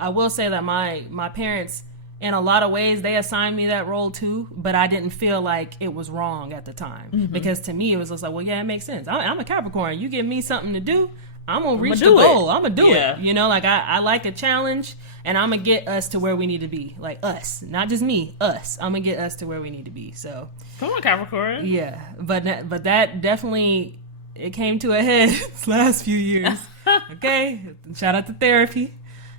I will say that my parents, in a lot of ways, they assigned me that role too, but I didn't feel like it was wrong at the time. Because to me, it was just like, well, yeah, it makes sense. I'm a Capricorn. You give me something to do, I'm going to reach the goal. I'm going to do it. You know, like I like a challenge, and I'm going to get us to where we need to be. Like us. Not just me. Us. I'm going to get us to where we need to be. So. Come on, Capricorn. Yeah. But that definitely, it came to a head this last few years. Okay? Shout out to therapy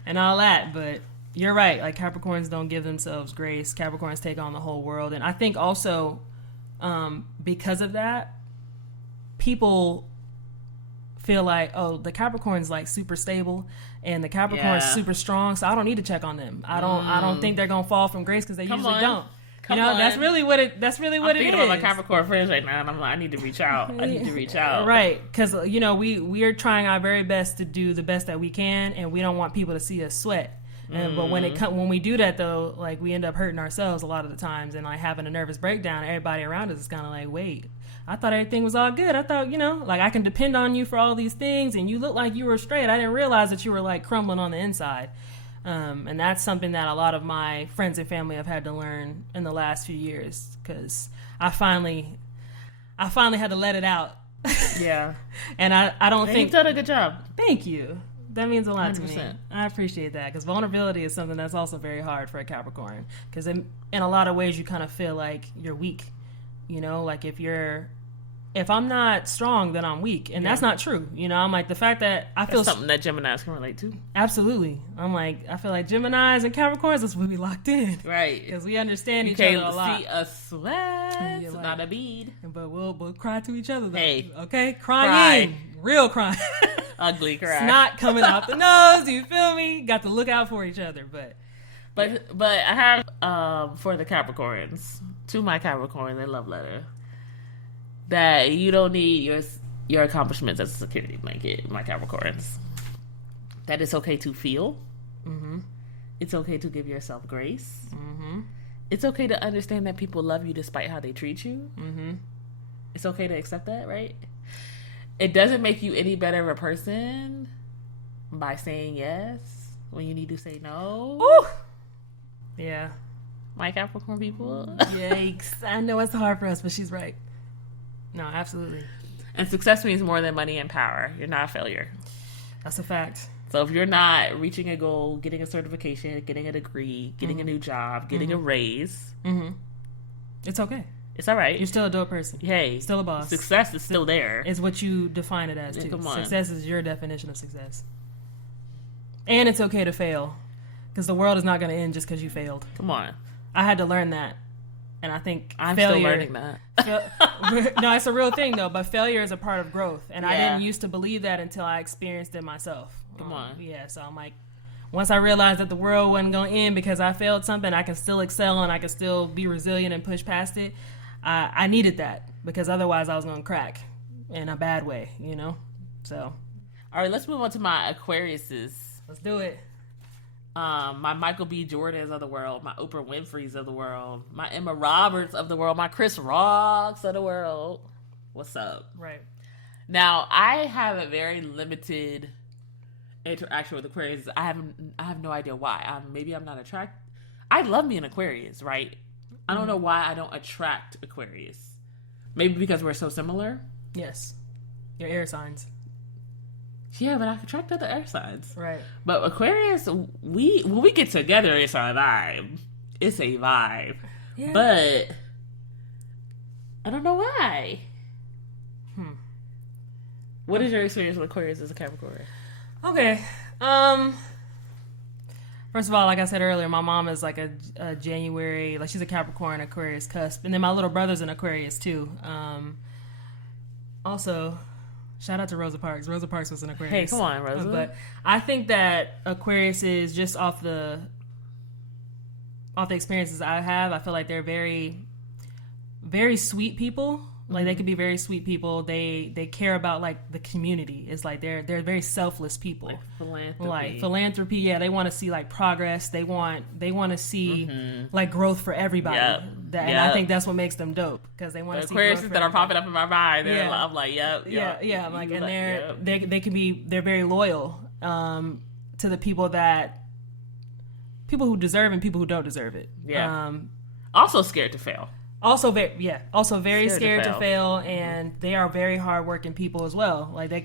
and all that. But you're right. Like Capricorns don't give themselves grace. Capricorns take on the whole world. And I think also because of that, people feel like, oh, the Capricorn's like super stable and the Capricorn's super strong, so I don't need to check on them. I don't think they're gonna fall from grace because they usually don't. That's really what it is. I'm thinking about my Capricorn friends right now, and I'm like, I need to reach out. Right, because you know we are trying our very best to do the best that we can, and we don't want people to see us sweat. But when we do that though, like we end up hurting ourselves a lot of the times, and like having a nervous breakdown. Everybody around us is kind of like, wait, I thought everything was all good. I thought, you know, like I can depend on you for all these things, and you look like you were straight. I didn't realize that you were like crumbling on the inside. And that's something that a lot of my friends and family have had to learn in the last few years, because I finally had to let it out. Yeah. And I don't think you've done a good job. Thank you. That means a lot 100%. To me. I appreciate that, because vulnerability is something that's also very hard for a Capricorn, because in a lot of ways you kind of feel like you're weak, you know, like if I'm not strong, then I'm weak, and that's not true. You know, I'm like, the fact that I feel something that Geminis can relate to. Absolutely. I'm like, I feel like Geminis and Capricorns, that's when we locked in, right? Because we understand each other a lot. You can't see a sweat, it's not a bead, but we'll cry to each other though. Hey, okay, crying, real crying, ugly cry, snot coming out the nose. You feel me? Got to look out for each other, but I have for the Capricorns, to my Capricorn, their love letter, that you don't need your accomplishments as a security blanket, my Capricorns. That it's okay to feel. Mm-hmm. It's okay to give yourself grace. Mm-hmm. It's okay to understand that people love you despite how they treat you. Mm-hmm. It's okay to accept that, right? It doesn't make you any better of a person by saying yes when you need to say no. Ooh. Yeah. My Capricorn people. Yikes. I know it's hard for us, but she's right. No, absolutely. And success means more than money and power. You're not a failure. That's a fact. So if you're not reaching a goal, getting a certification, getting a degree, getting a new job, getting a raise, it's okay. It's all right. You're still a dope person. Hey, still a boss. Success is still there. It's what you define it as, too. Come on. Success is your definition of success. And it's okay to fail. Because the world is not going to end just because you failed. Come on. I had to learn that. And I think I'm failure, still learning that. No, it's a real thing, though. But failure is a part of growth. And I Yeah. didn't used to believe that until I experienced it myself. Come on. Yeah, so I'm like, once I realized that the world wasn't going to end because I failed something, I can still excel and I can still be resilient and push past it. I needed that because otherwise I was going to crack in a bad way, you know? So. All right, let's move on to my Aquariuses. Let's do it. My Michael B. Jordans of the world, my Oprah Winfrey's of the world, my Emma Roberts of the world, my Chris Rocks of the world. What's up? Right. Now, I have a very limited interaction with Aquarius. I have no idea why. Maybe I'm not attracted. I love me an Aquarius, right? I don't know why I don't attract Aquarius. Maybe because we're so similar? Yes. Your air signs. Yeah, but I attract other air signs. Right. But Aquarius, when we get together, it's a vibe. It's a vibe. Yeah. But I don't know why. What is your experience with Aquarius as a Capricorn? Okay. First of all, like I said earlier, my mom is like a January, like she's a Capricorn, Aquarius cusp. And then my little brother's an Aquarius too. Also, shout out to Rosa Parks. Rosa Parks was an Aquarius. Hey, come on, Rosa. But I think that Aquarius is just off the experiences I have. I feel like they're very, very sweet people. Like they could be very sweet people. They care about like the community. It's like they're very selfless people. Like philanthropy. Yeah, they want to see like progress. They want to see like growth for everybody. Yep. And I think that's what makes them dope because they want to see growth Aquariuses that are popping up in my mind. I'm like, yep. Yeah. Like, and they're very loyal to the people who deserve and people who don't deserve it. Yeah. Also scared to fail. Also very scared to fail, and they are very hardworking people as well. Like I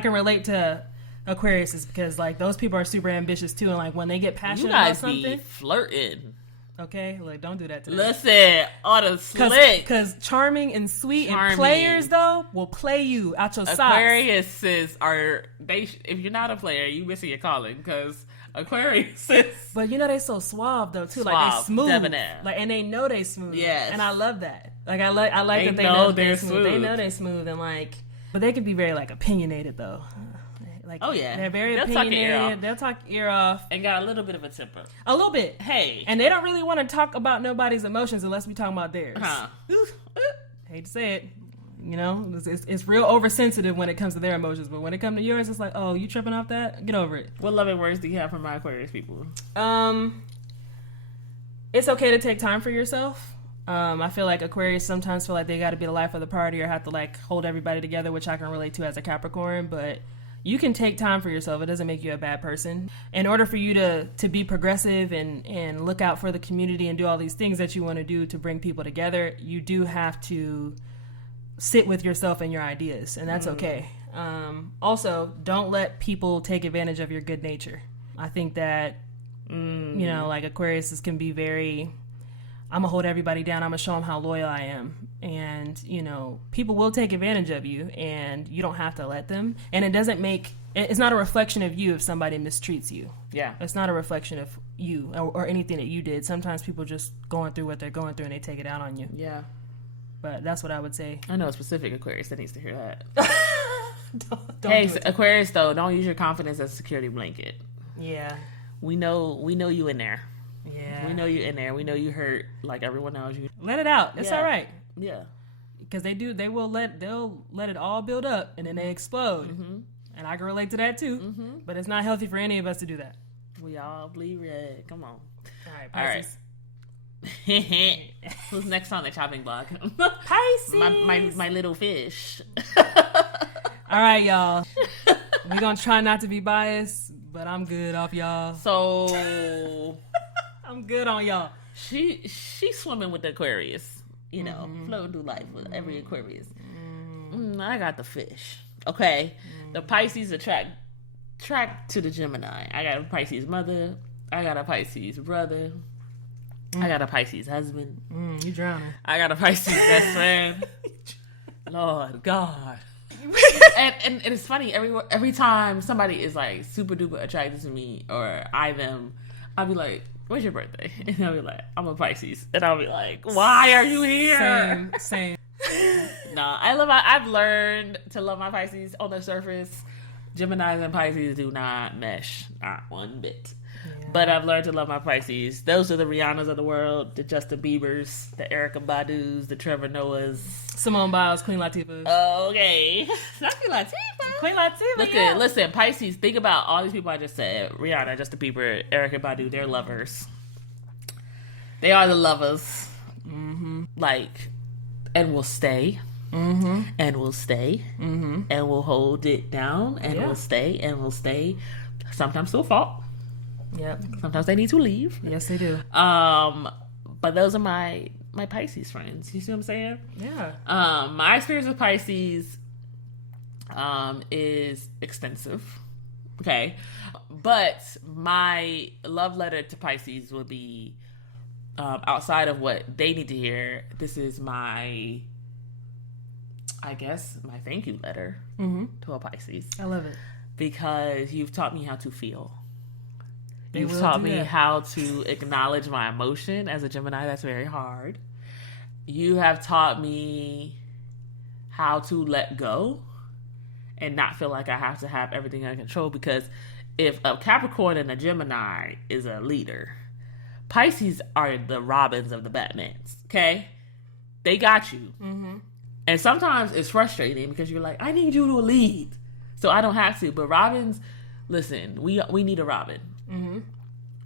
can relate to Aquariuses because like those people are super ambitious too, and like when they get passionate about something, be flirting. Okay, like don't do that to them. Listen, all the slick. Because charming and sweet and players though will play you out your socks. Aquariuses are if you're not a player, you missing your calling because. Aquariuses. But you know they so suave though too. Suave, like they smooth. debonair. Like and they know they smooth. Yes. And I love that. Like I like that they know know they're smooth. They know they're smooth and like but they can be very like opinionated though. Like oh yeah. They're very opinionated. They'll talk ear off. And got a little bit of a temper. A little bit. Hey. And they don't really want to talk about nobody's emotions unless we talking about theirs. Hate to say it. You know, it's real oversensitive when it comes to their emotions, but when it comes to yours, it's like, oh, you tripping off that? Get over it. What loving words do you have for my Aquarius people? It's okay to take time for yourself. I feel like Aquarius sometimes feel like they got to be the life of the party or have to like hold everybody together, which I can relate to as a Capricorn, but you can take time for yourself. It doesn't make you a bad person. In order for you to be progressive and look out for the community and do all these things that you want to do to bring people together, you do have to sit with yourself and your ideas, and that's okay. Also, don't let people take advantage of your good nature. I think that, you know, like Aquariuses can be very, I'm gonna hold everybody down, I'm gonna show them how loyal I am. And, you know, people will take advantage of you, and you don't have to let them. And it's not a reflection of you if somebody mistreats you. Yeah. It's not a reflection of you or anything that you did. Sometimes people just going through what they're going through and they take it out on you. Yeah. But that's what I would say. I know a specific Aquarius that needs to hear that. don't hey, Aquarius, though, don't use your confidence as a security blanket. Yeah. We know you in there. Yeah. We know you in there. We know you hurt like everyone knows you. Let it out. It's all right. Yeah. Because they'll let it all build up and then they explode. Mm-hmm. And I can relate to that too. Mm-hmm. But it's not healthy for any of us to do that. We all bleed red. Come on. All right, Pisces. Who's next on the chopping block? Pisces. My little fish. All right, y'all. We're gonna try not to be biased, but I'm good off y'all. So I'm good on y'all. She's swimming with the Aquarius, you know, floating through life with every Aquarius. I got the fish. Okay. The Pisces attract to the Gemini. I got a Pisces mother. I got a Pisces brother. I got a Pisces husband. You drowning. I got a Pisces best friend. Lord God. and it's funny, every time somebody is like super duper attracted to me or I them, I'll be like, when's your birthday? And they'll be like, I'm a Pisces. And I'll be like, why are you here? Same. No, I've learned to love my Pisces on the surface. Geminis and Pisces do not mesh, not one bit. Yeah. But I've learned to love my Pisces. Those are the Rihannas of the world, the Justin Biebers, the Erykah Badus, the Trevor Noahs, Simone Biles, Queen Latifah. Okay, not Queen Latifah. Queen Latifah. Listen, Pisces. Think about all these people I just said: Rihanna, Justin Bieber, Erykah Badu. They're lovers. They are the lovers. Mm-hmm. Like, and we'll stay. Mm-hmm. And we'll stay. Mm-hmm. And we'll hold it down. And we'll stay. And we'll stay. Sometimes to a fault. Yep. Sometimes they need to leave. Yes, they do. But those are my Pisces friends. You see what I'm saying? Yeah. My experience with Pisces is extensive. Okay. But my love letter to Pisces would be outside of what they need to hear. This is my thank you letter to a Pisces. I love it. Because you've taught me how to feel. You've taught me how to acknowledge my emotion. As a Gemini, that's very hard. You have taught me how to let go and not feel like I have to have everything under control. Because if a Capricorn and a Gemini is a leader, Pisces are the Robins of the Batmans. Okay? They got you. Mm-hmm. And sometimes it's frustrating because you're like, I need you to lead. So I don't have to. But Robins, listen, we need a Robin. Mm-hmm.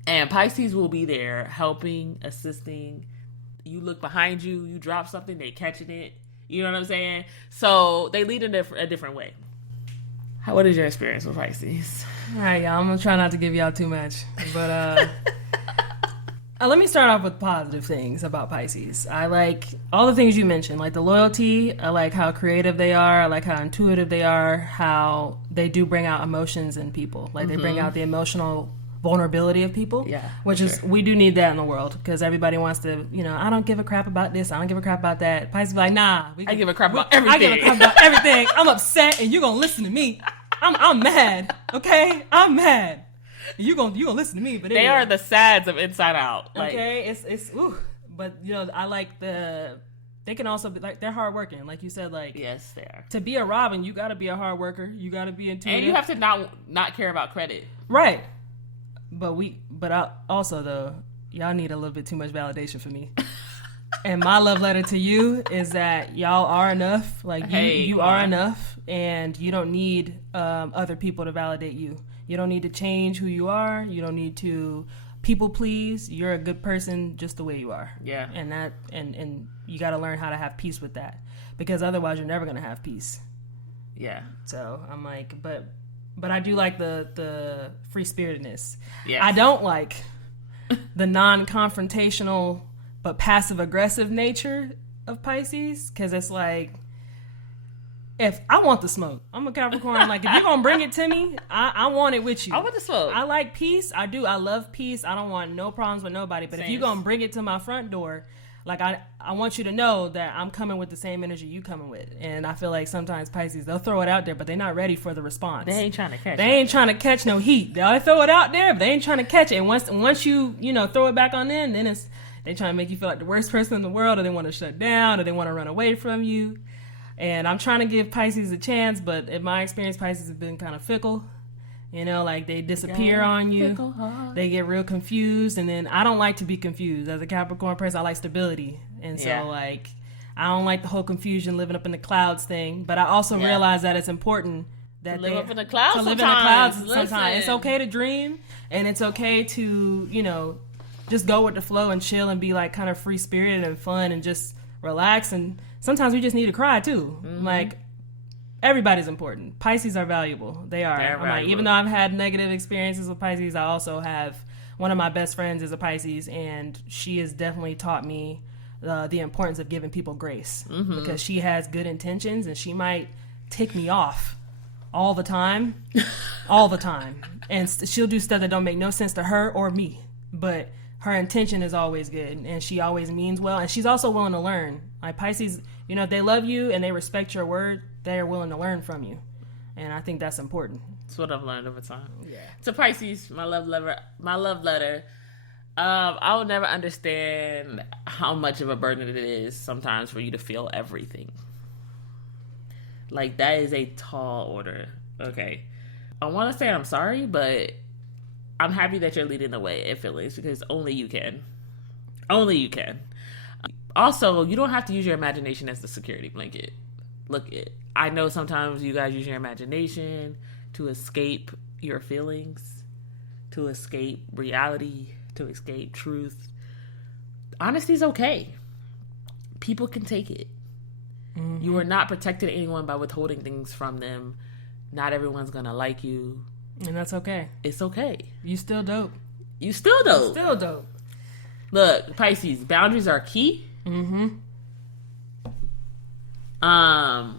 And Pisces will be there helping, assisting. You look behind you, you drop something, they catching it. You know what I'm saying? So they lead in a different way. What is your experience with Pisces? All right, y'all. I'm going to try not to give y'all too much. But let me start off with positive things about Pisces. I like all the things you mentioned, like the loyalty. I like how creative they are. I like how intuitive they are, how they do bring out emotions in people. Like they bring out the emotional vulnerability of people, which is, we do need that in the world because everybody wants to, I don't give a crap about this, I don't give a crap about that. Pisces be like, nah, I give a crap about everything. I give a crap about everything. I'm upset and you're gonna listen to me. I'm mad, okay? I'm mad. You gonna listen to me, but they are the sads of Inside Out. Like, okay, it's but I like they can also be like, they're hardworking, like you said. Like, yes, they are. To be a Robin, you got to be a hard worker. You got to be intuitive, and you have to not care about credit, right? But I also, though, y'all need a little bit too much validation for me. And my love letter to you is that y'all are enough. Like, you are enough, and you don't need other people to validate you. You don't need to change who you are. You don't need to people please. You're a good person just the way you are. Yeah. And you got to learn how to have peace with that, because otherwise you're never going to have peace. Yeah. So I'm like, but I do like the free-spiritedness. Yes. I don't like the non-confrontational but passive-aggressive nature of Pisces, because it's like, if I want the smoke, I'm a Capricorn. Like, if you're going to bring it to me, I want it with you. I want the smoke. I like peace. I do. I love peace. I don't want no problems with nobody. But if you're going to bring it to my front door, like, I want you to know that I'm coming with the same energy you coming with. And I feel like sometimes Pisces, they'll throw it out there, but they're not ready for the response. They ain't trying to catch it. They ain't trying to catch no heat. They'll throw it out there, but they ain't trying to catch it. And once you throw it back on them, then they trying to make you feel like the worst person in the world, or they want to shut down, or they want to run away from you. And I'm trying to give Pisces a chance, but in my experience, Pisces have been kind of fickle. Like, they disappear on you. They get real confused, and then I don't like to be confused. As a Capricorn person, I like stability. And so, like, I don't like the whole confusion, living up in the clouds thing. But I also realize that it's important that live up in the clouds to live in the clouds sometimes. It's okay to dream, and it's okay to, just go with the flow and chill and be, like, kind of free-spirited and fun and just relax. And sometimes we just need to cry, too. Mm-hmm. Like, everybody's important. Pisces are valuable. They are. Valuable. Like, even though I've had negative experiences with Pisces, I also have one of my best friends is a Pisces, and she has definitely taught me the importance of giving people grace, because she has good intentions and she might tick me off all the time, and she'll do stuff that don't make no sense to her or me, but her intention is always good and she always means well, and she's also willing to learn. Like Pisces, if they love you and they respect your word, they are willing to learn from you, and I think that's important. That's what I've learned over time. Yeah. To Pisces, my love letter. I will never understand how much of a burden it is sometimes for you to feel everything. Like, that is a tall order. Okay. I want to say I'm sorry, but I'm happy that you're leading the way in feelings, because only you can. Only you can. Also, you don't have to use your imagination as the security blanket. Look, I know sometimes you guys use your imagination to escape your feelings, to escape reality, to escape truth. Honesty's okay. People can take it. Mm-hmm. You are not protecting anyone by withholding things from them. Not everyone's gonna like you. And that's okay. It's okay. You still dope. You still dope. You still dope. Look, Pisces, boundaries are key. Mm-hmm. I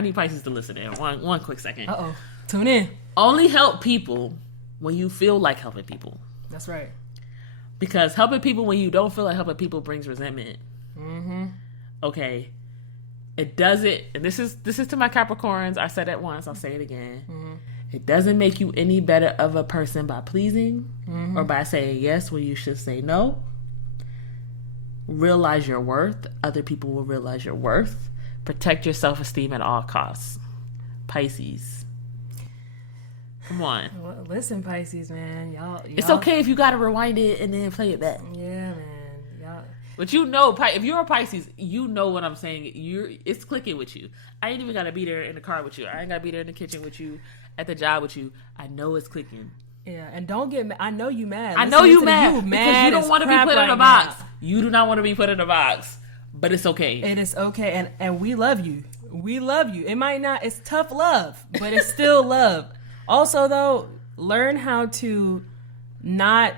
need Pisces to listen in. One quick second. Uh-oh. Tune in. Only help people when you feel like helping people. That's right. Because helping people when you don't feel like helping people brings resentment. Mm-hmm. Okay. It doesn't, and this is to my Capricorns. I said it once, I'll say it again. Mm-hmm. It doesn't make you any better of a person by pleasing or by saying yes when you should say no. Realize your worth. Other people will realize your worth. Protect your self-esteem at all costs. Pisces. Come on. Well, listen, Pisces, man. Y'all. It's okay if you gotta rewind it and then play it back. Yeah, man. Y'all. But if you're a Pisces, you know what I'm saying. It's clicking with you. I ain't even gotta be there in the car with you. I ain't gotta be there in the kitchen with you, at the job with you. I know it's clicking. Yeah, and don't get mad. I know you mad. I know you mad because you don't want to be put in a box. You do not want to be put in a box, but it's okay. It is okay, and we love you. We love you. It might not. It's tough love, but it's still love. Also, though, learn how to not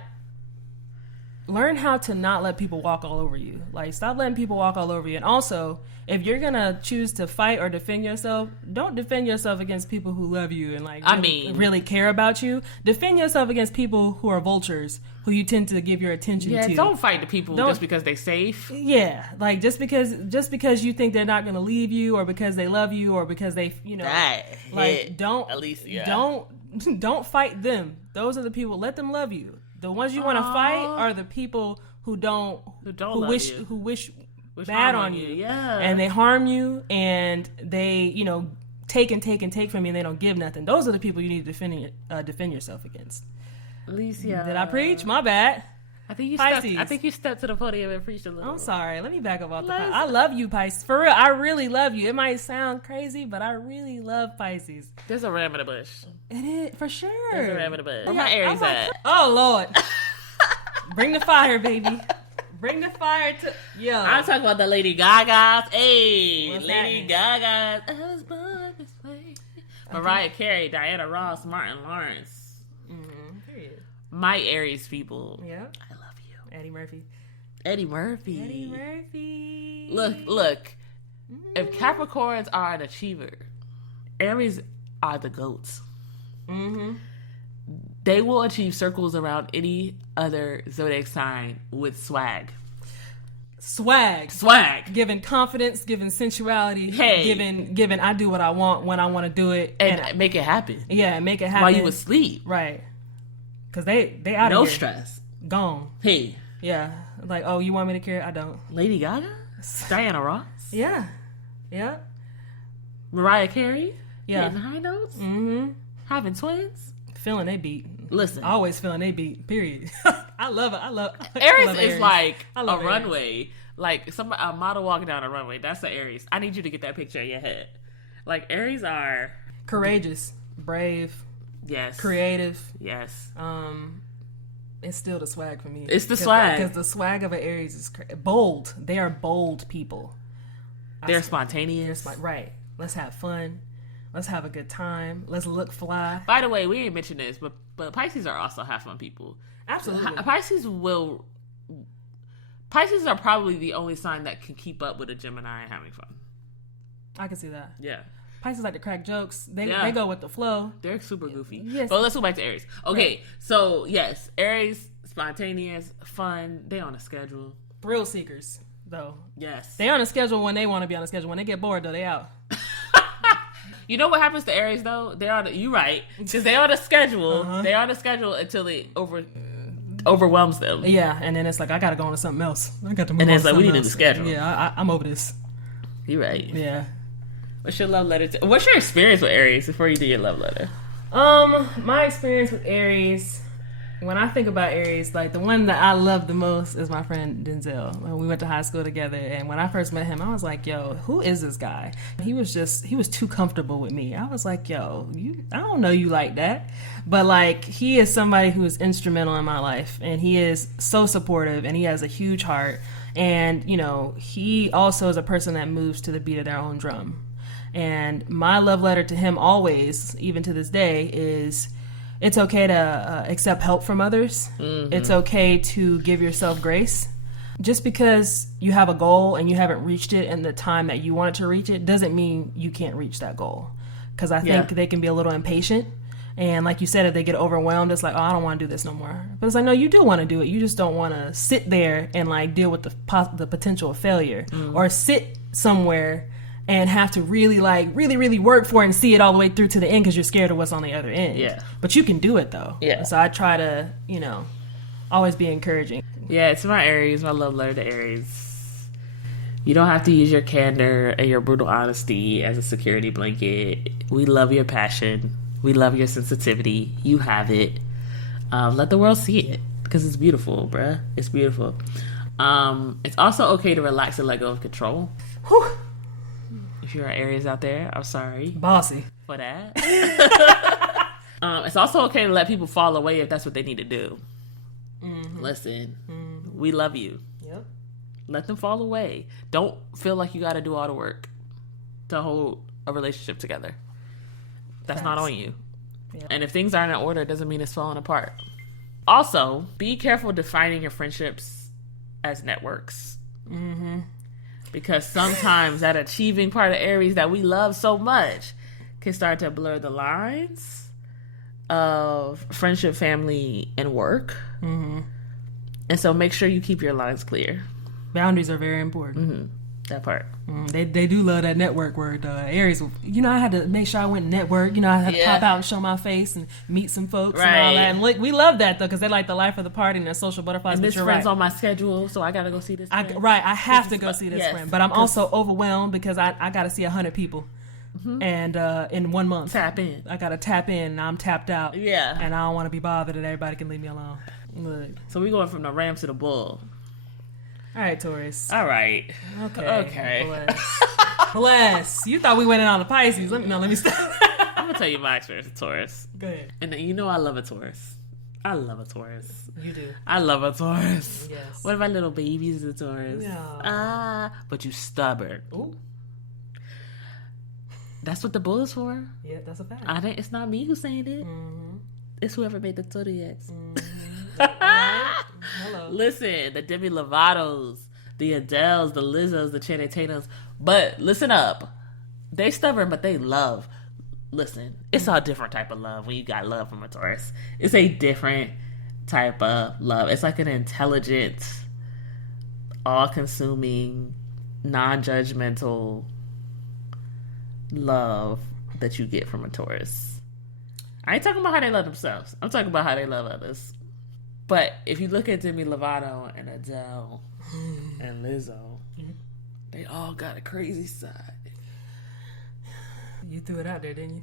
let people walk all over you. Like, stop letting people walk all over you. And also, if you're gonna choose to fight or defend yourself, don't defend yourself against people who love you and really care about you. Defend yourself against people who are vultures, who you tend to give your attention to. Yeah, don't fight the people just because they're safe. Yeah, like just because you think they're not gonna leave you, or because they love you, or because they, don't Alesia. Don't fight them. Those are the people. Let them love you. The ones you want to fight are the people who wish bad on you. Yeah. And they harm you, and they, take from you, and they don't give nothing. Those are the people you need to defend yourself against. Alesia. Did I preach? My bad. I think you stepped to the podium and preached a little. I'm sorry. Let me back up off the Pisces. I love you, Pisces. For real, I really love you. It might sound crazy, but I really love Pisces. There's a ram in the bush. It is, for sure. There's a ram in the bush. Where my Aries at? Oh, Lord. Bring the fire, baby. Bring the fire to... Yo. I'm talking about the Lady Gagas. Hey, what's Lady Gagas. I was born this way. Okay. Mariah Carey, Diana Ross, Martin Lawrence. Period. My Aries people. Yeah. I love you. Eddie Murphy. Look. If Capricorns are an achiever, Aries are the goats. Mm-hmm. They will achieve circles around any other zodiac sign with swag. Giving confidence, giving sensuality, giving I do what I want when I want to do it. And make it happen. Yeah, make it happen. While you asleep. Right. Because they out of here. No stress. Gone. Hey. Yeah. Like, oh, you want me to care? I don't. Lady Gaga? Diana Ross? Yeah. Yeah. Mariah Carey? Yeah. Hitting high notes? Mm-hmm. Having twins? Feeling they beat. Listen. Always feeling they beat. Period. I love it. Aries love is like a Aries. runway. Like a model walking down a runway. That's the Aries. I need you to get that picture in your head. Like, Aries are... courageous. Brave. Yes. Creative. Yes. It's still the swag for me. It's the swag. Because the swag of an Aries is bold. They are bold people. They're spontaneous. Right. Let's have fun. Let's have a good time. Let's look fly. By the way, we ain't mentioned this, but Pisces are also have fun people. Absolutely. Pisces are probably the only sign that can keep up with a Gemini and having fun. I can see that. Yeah. Pisces like to crack jokes. They go with the flow. They're super goofy. Yes. But let's go back to Aries. Okay, right. So yes, Aries, spontaneous, fun. They on a schedule. Thrill seekers, though. Yes. They on a schedule when they want to be on a schedule. When they get bored, though, they out. You know what happens to Aries though? You right, because they on a schedule. Uh-huh. They on a schedule until it overwhelms them. Yeah, and then it's like I gotta go on to something else. I got to move. And on it's to like we need something to else. schedule. Yeah, I'm over this. You right. Yeah. What's your love letter? What's your experience with Aries before you do your love letter? My experience with Aries. When I think about Aries, like the one that I love the most is my friend Denzel. We went to high school together, and when I first met him, I was like, "Yo, who is this guy?" He was too comfortable with me. I was like, "Yo, I don't know you like that," but like he is somebody who is instrumental in my life, and he is so supportive, and he has a huge heart, and you know, he also is a person that moves to the beat of their own drum. And my love letter to him always, even to this day, is it's okay to accept help from others. Mm-hmm. It's okay to give yourself grace. Just because you have a goal and you haven't reached it in the time that you wanted to reach it doesn't mean you can't reach that goal. Because I think they can be a little impatient. And like you said, if they get overwhelmed, it's like, oh, I don't want to do this no more. But it's like, no, you do want to do it. You just don't want to sit there and like deal with the potential of failure. Mm-hmm. Or sit somewhere and have to really work for it and see it all the way through to the end because you're scared of what's on the other end. Yeah. But you can do it, though. Yeah. So I try to, always be encouraging. Yeah, it's my Aries, my love letter to Aries. You don't have to use your candor and your brutal honesty as a security blanket. We love your passion. We love your sensitivity. You have it. Let the world see it because it's beautiful, bruh. It's beautiful. It's also okay to relax and let go of control. Whew. If you're an Aries out there, I'm sorry. Bossy. For that. It's also okay to let people fall away if that's what they need to do. Mm-hmm. Listen, we love you. Yep. Let them fall away. Don't feel like you got to do all the work to hold a relationship together. That's not on you. Yep. And if things aren't in order, it doesn't mean it's falling apart. Also, be careful defining your friendships as networks. Mm-hmm. Because sometimes that achieving part of Aries that we love so much can start to blur the lines of friendship, family, and work. Mm-hmm. And so make sure you keep your lines clear. Boundaries are very important. Mm-hmm. That part. They do love that network word. Aries, I had to make sure I went and network. I had to pop out and show my face and meet some folks and all that. And look, we love that, though, because they like the life of the party and they're social butterflies. And this friend's on my schedule, so I got to go see this friend. I have to go see this friend. But I'm also overwhelmed because I got to see 100 people. Mm-hmm. And in 1 month. Tap in. I got to tap in and I'm tapped out. Yeah. And I don't want to be bothered and everybody can leave me alone. Look. So we're going from the ram to the bull. All right, Taurus. All right. Okay. Bless. You thought we went in on the Pisces. Let me stop. I'm going to tell you my experience with Taurus. Go ahead. And I love a Taurus. I love a Taurus. You do. I love a Taurus. Yes. One of my little babies is a Taurus. No. But you stubborn. Ooh. That's what the bull is for. Yeah, that's a fact. It's not me who's saying it. Mm-hmm. It's whoever made the zodiacs. Hello. Listen, the Demi Lovatos, the Adeles, the Lizzos, the Channing Tatums. But listen up. They stubborn, but they love. Listen, it's a different type of love when you got love from a Taurus. It's a different type of love. It's like an intelligent, all-consuming, non-judgmental love that you get from a Taurus. I ain't talking about how they love themselves. I'm talking about how they love others. But if you look at Demi Lovato and Adele and Lizzo, they all got a crazy side. You threw it out there, didn't you?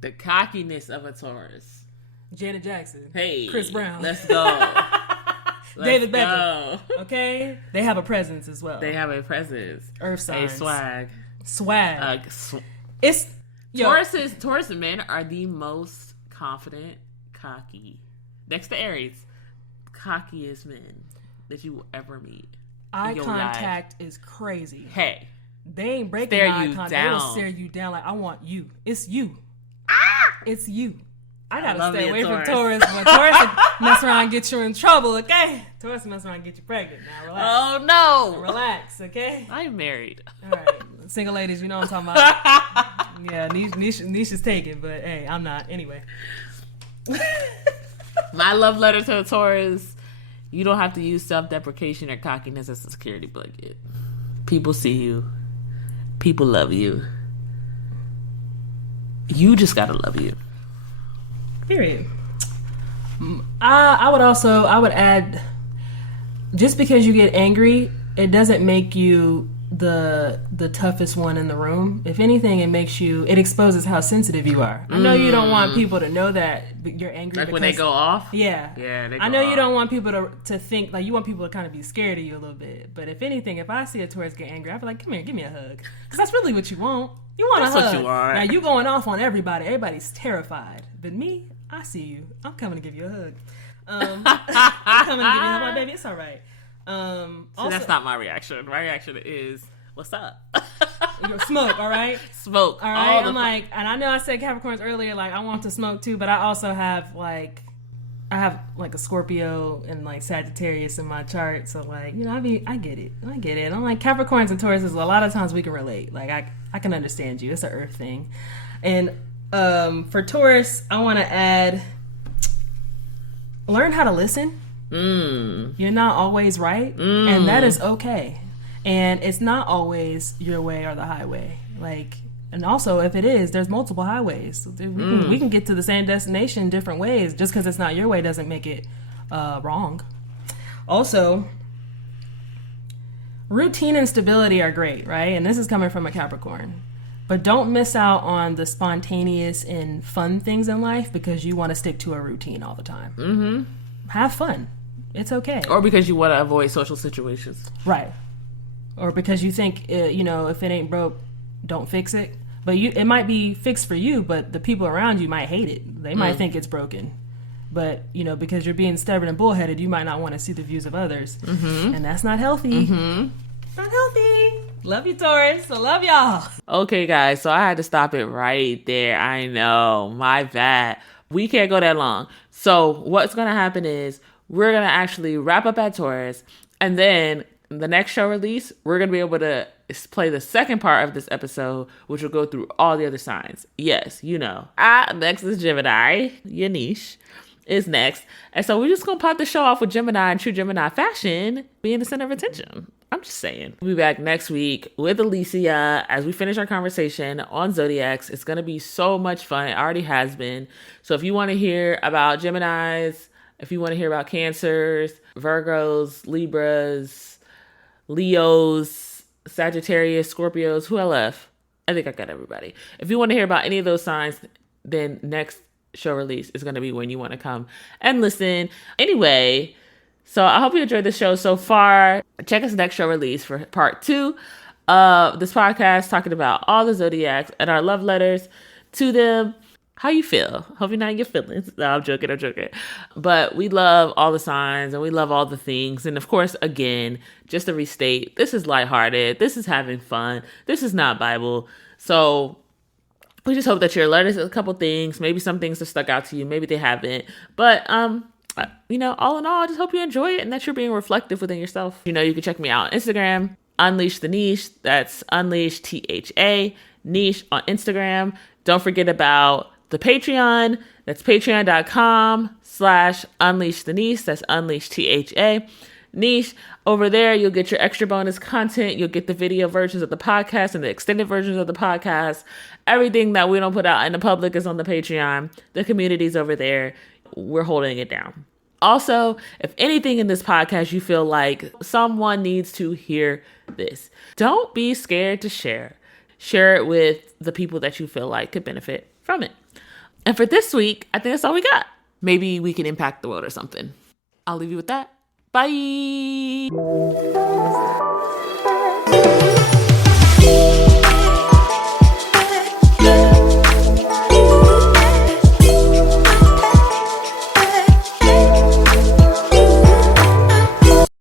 The cockiness of a Taurus. Janet Jackson. Hey. Chris Brown. Let's go. David Beckham. Okay? They have a presence as well. They have a presence. Earth signs. A swag. Swag. It's... Taurus men are the most confident, cocky. Next to Aries. Cockiest men that you will ever meet. Eye contact is crazy. Hey. They ain't breaking eye contact. They will stare you down like, I want you. It's you. It's you. I gotta love stay me a away from Taurus. Taurus. When Taurus will mess around and get you in trouble, okay? Taurus mess around and get you pregnant. Now relax. Oh no! Relax, okay? I'm married. All right, single ladies, you know what I'm talking about. Yeah, Niche is taken, but hey, I'm not. Anyway. My love letter to a Taurus: you don't have to use self-deprecation or cockiness as a security blanket. People see you. People love you. You just gotta love you. Period. I would add, just because you get angry, it doesn't make you the toughest one in the room. If anything, it exposes how sensitive you are. I know you don't want people to know that you're angry. Like when they go off? Yeah. Yeah, they go I know off. You don't want people to think, like, you want people to kind of be scared of you a little bit. But if anything, if I see a Taurus get angry, I'd be like, come here, give me a hug. Because that's really what you want. You want That's a hug. what you want. Now, you going off on everybody. Everybody's terrified. But me, I see you. I'm coming to give you a hug. I'm coming to give you a hug, my baby. It's all right. So that's not my reaction. My reaction is, what's up? Smoke, all right? Smoke. All right? I'm like, and I know I said Capricorns earlier, like, I want to smoke too, but I also have, like, a Scorpio and, like, Sagittarius in my chart. So, like, you know, I get it. I'm like, Capricorns and Tauruses, a lot of times we can relate. Like, I can understand you. It's an earth thing. And for Taurus, I want to add, learn how to listen. You're not always right, and that is okay. And it's not always your way or the highway. Like, and also, if it is, there's multiple highways. We can get to the same destination different ways. Just because it's not your way doesn't make it wrong. Also, routine and stability are great, right? And this is coming from a Capricorn. But don't miss out on the spontaneous and fun things in life because you want to stick to a routine all the time. Mm-hmm. Have fun. It's okay. Or because you want to avoid social situations. Right. Or because you think, if it ain't broke, don't fix it. But it might be fixed for you, but the people around you might hate it. They might think it's broken. But, because you're being stubborn and bullheaded, you might not want to see the views of others. Mm-hmm. And that's not healthy. Mm-hmm. Not healthy. Love you, Taurus. I love y'all. Okay, guys. So I had to stop it right there. I know. My bad. We can't go that long. So what's going to happen is we're going to actually wrap up at Taurus. And then the next show release, we're going to be able to play the second part of this episode, which will go through all the other signs. Yes, next is Gemini. Yanish is next. And so we're just going to pop the show off with Gemini in true Gemini fashion, being the center of attention. I'm just saying. We'll be back next week with Alesia as we finish our conversation on zodiacs. It's going to be so much fun. It already has been. So if you want to hear about Geminis, if you want to hear about Cancers, Virgos, Libras, Leos, Sagittarius, Scorpios, who LF? I think I got everybody. If you want to hear about any of those signs, then next show release is going to be when you want to come and listen. Anyway, so I hope you enjoyed the show so far. Check us next show release for part 2 of this podcast, talking about all the zodiacs and our love letters to them. How you feel? Hope you're not in your feelings. No, I'm joking. But we love all the signs and we love all the things. And of course, again, just to restate, this is lighthearted. This is having fun. This is not Bible. So we just hope that you're learning a couple things. Maybe some things have stuck out to you. Maybe they haven't. But, all in all, I just hope you enjoy it and that you're being reflective within yourself. You can check me out on Instagram, Unleash the Niche. That's Unleash THA, Niche on Instagram. Don't forget about the Patreon. That's patreon.com/Unleash the Niche. That's Unleash THA. Niche. Over there, you'll get your extra bonus content. You'll get the video versions of the podcast and the extended versions of the podcast. Everything that we don't put out in the public is on the Patreon. The community's over there. We're holding it down. Also, if anything in this podcast you feel like someone needs to hear this, don't be scared to share. Share it with the people that you feel like could benefit from it. And for this week, I think that's all we got. Maybe we can impact the world or something. I'll leave you with that. Bye.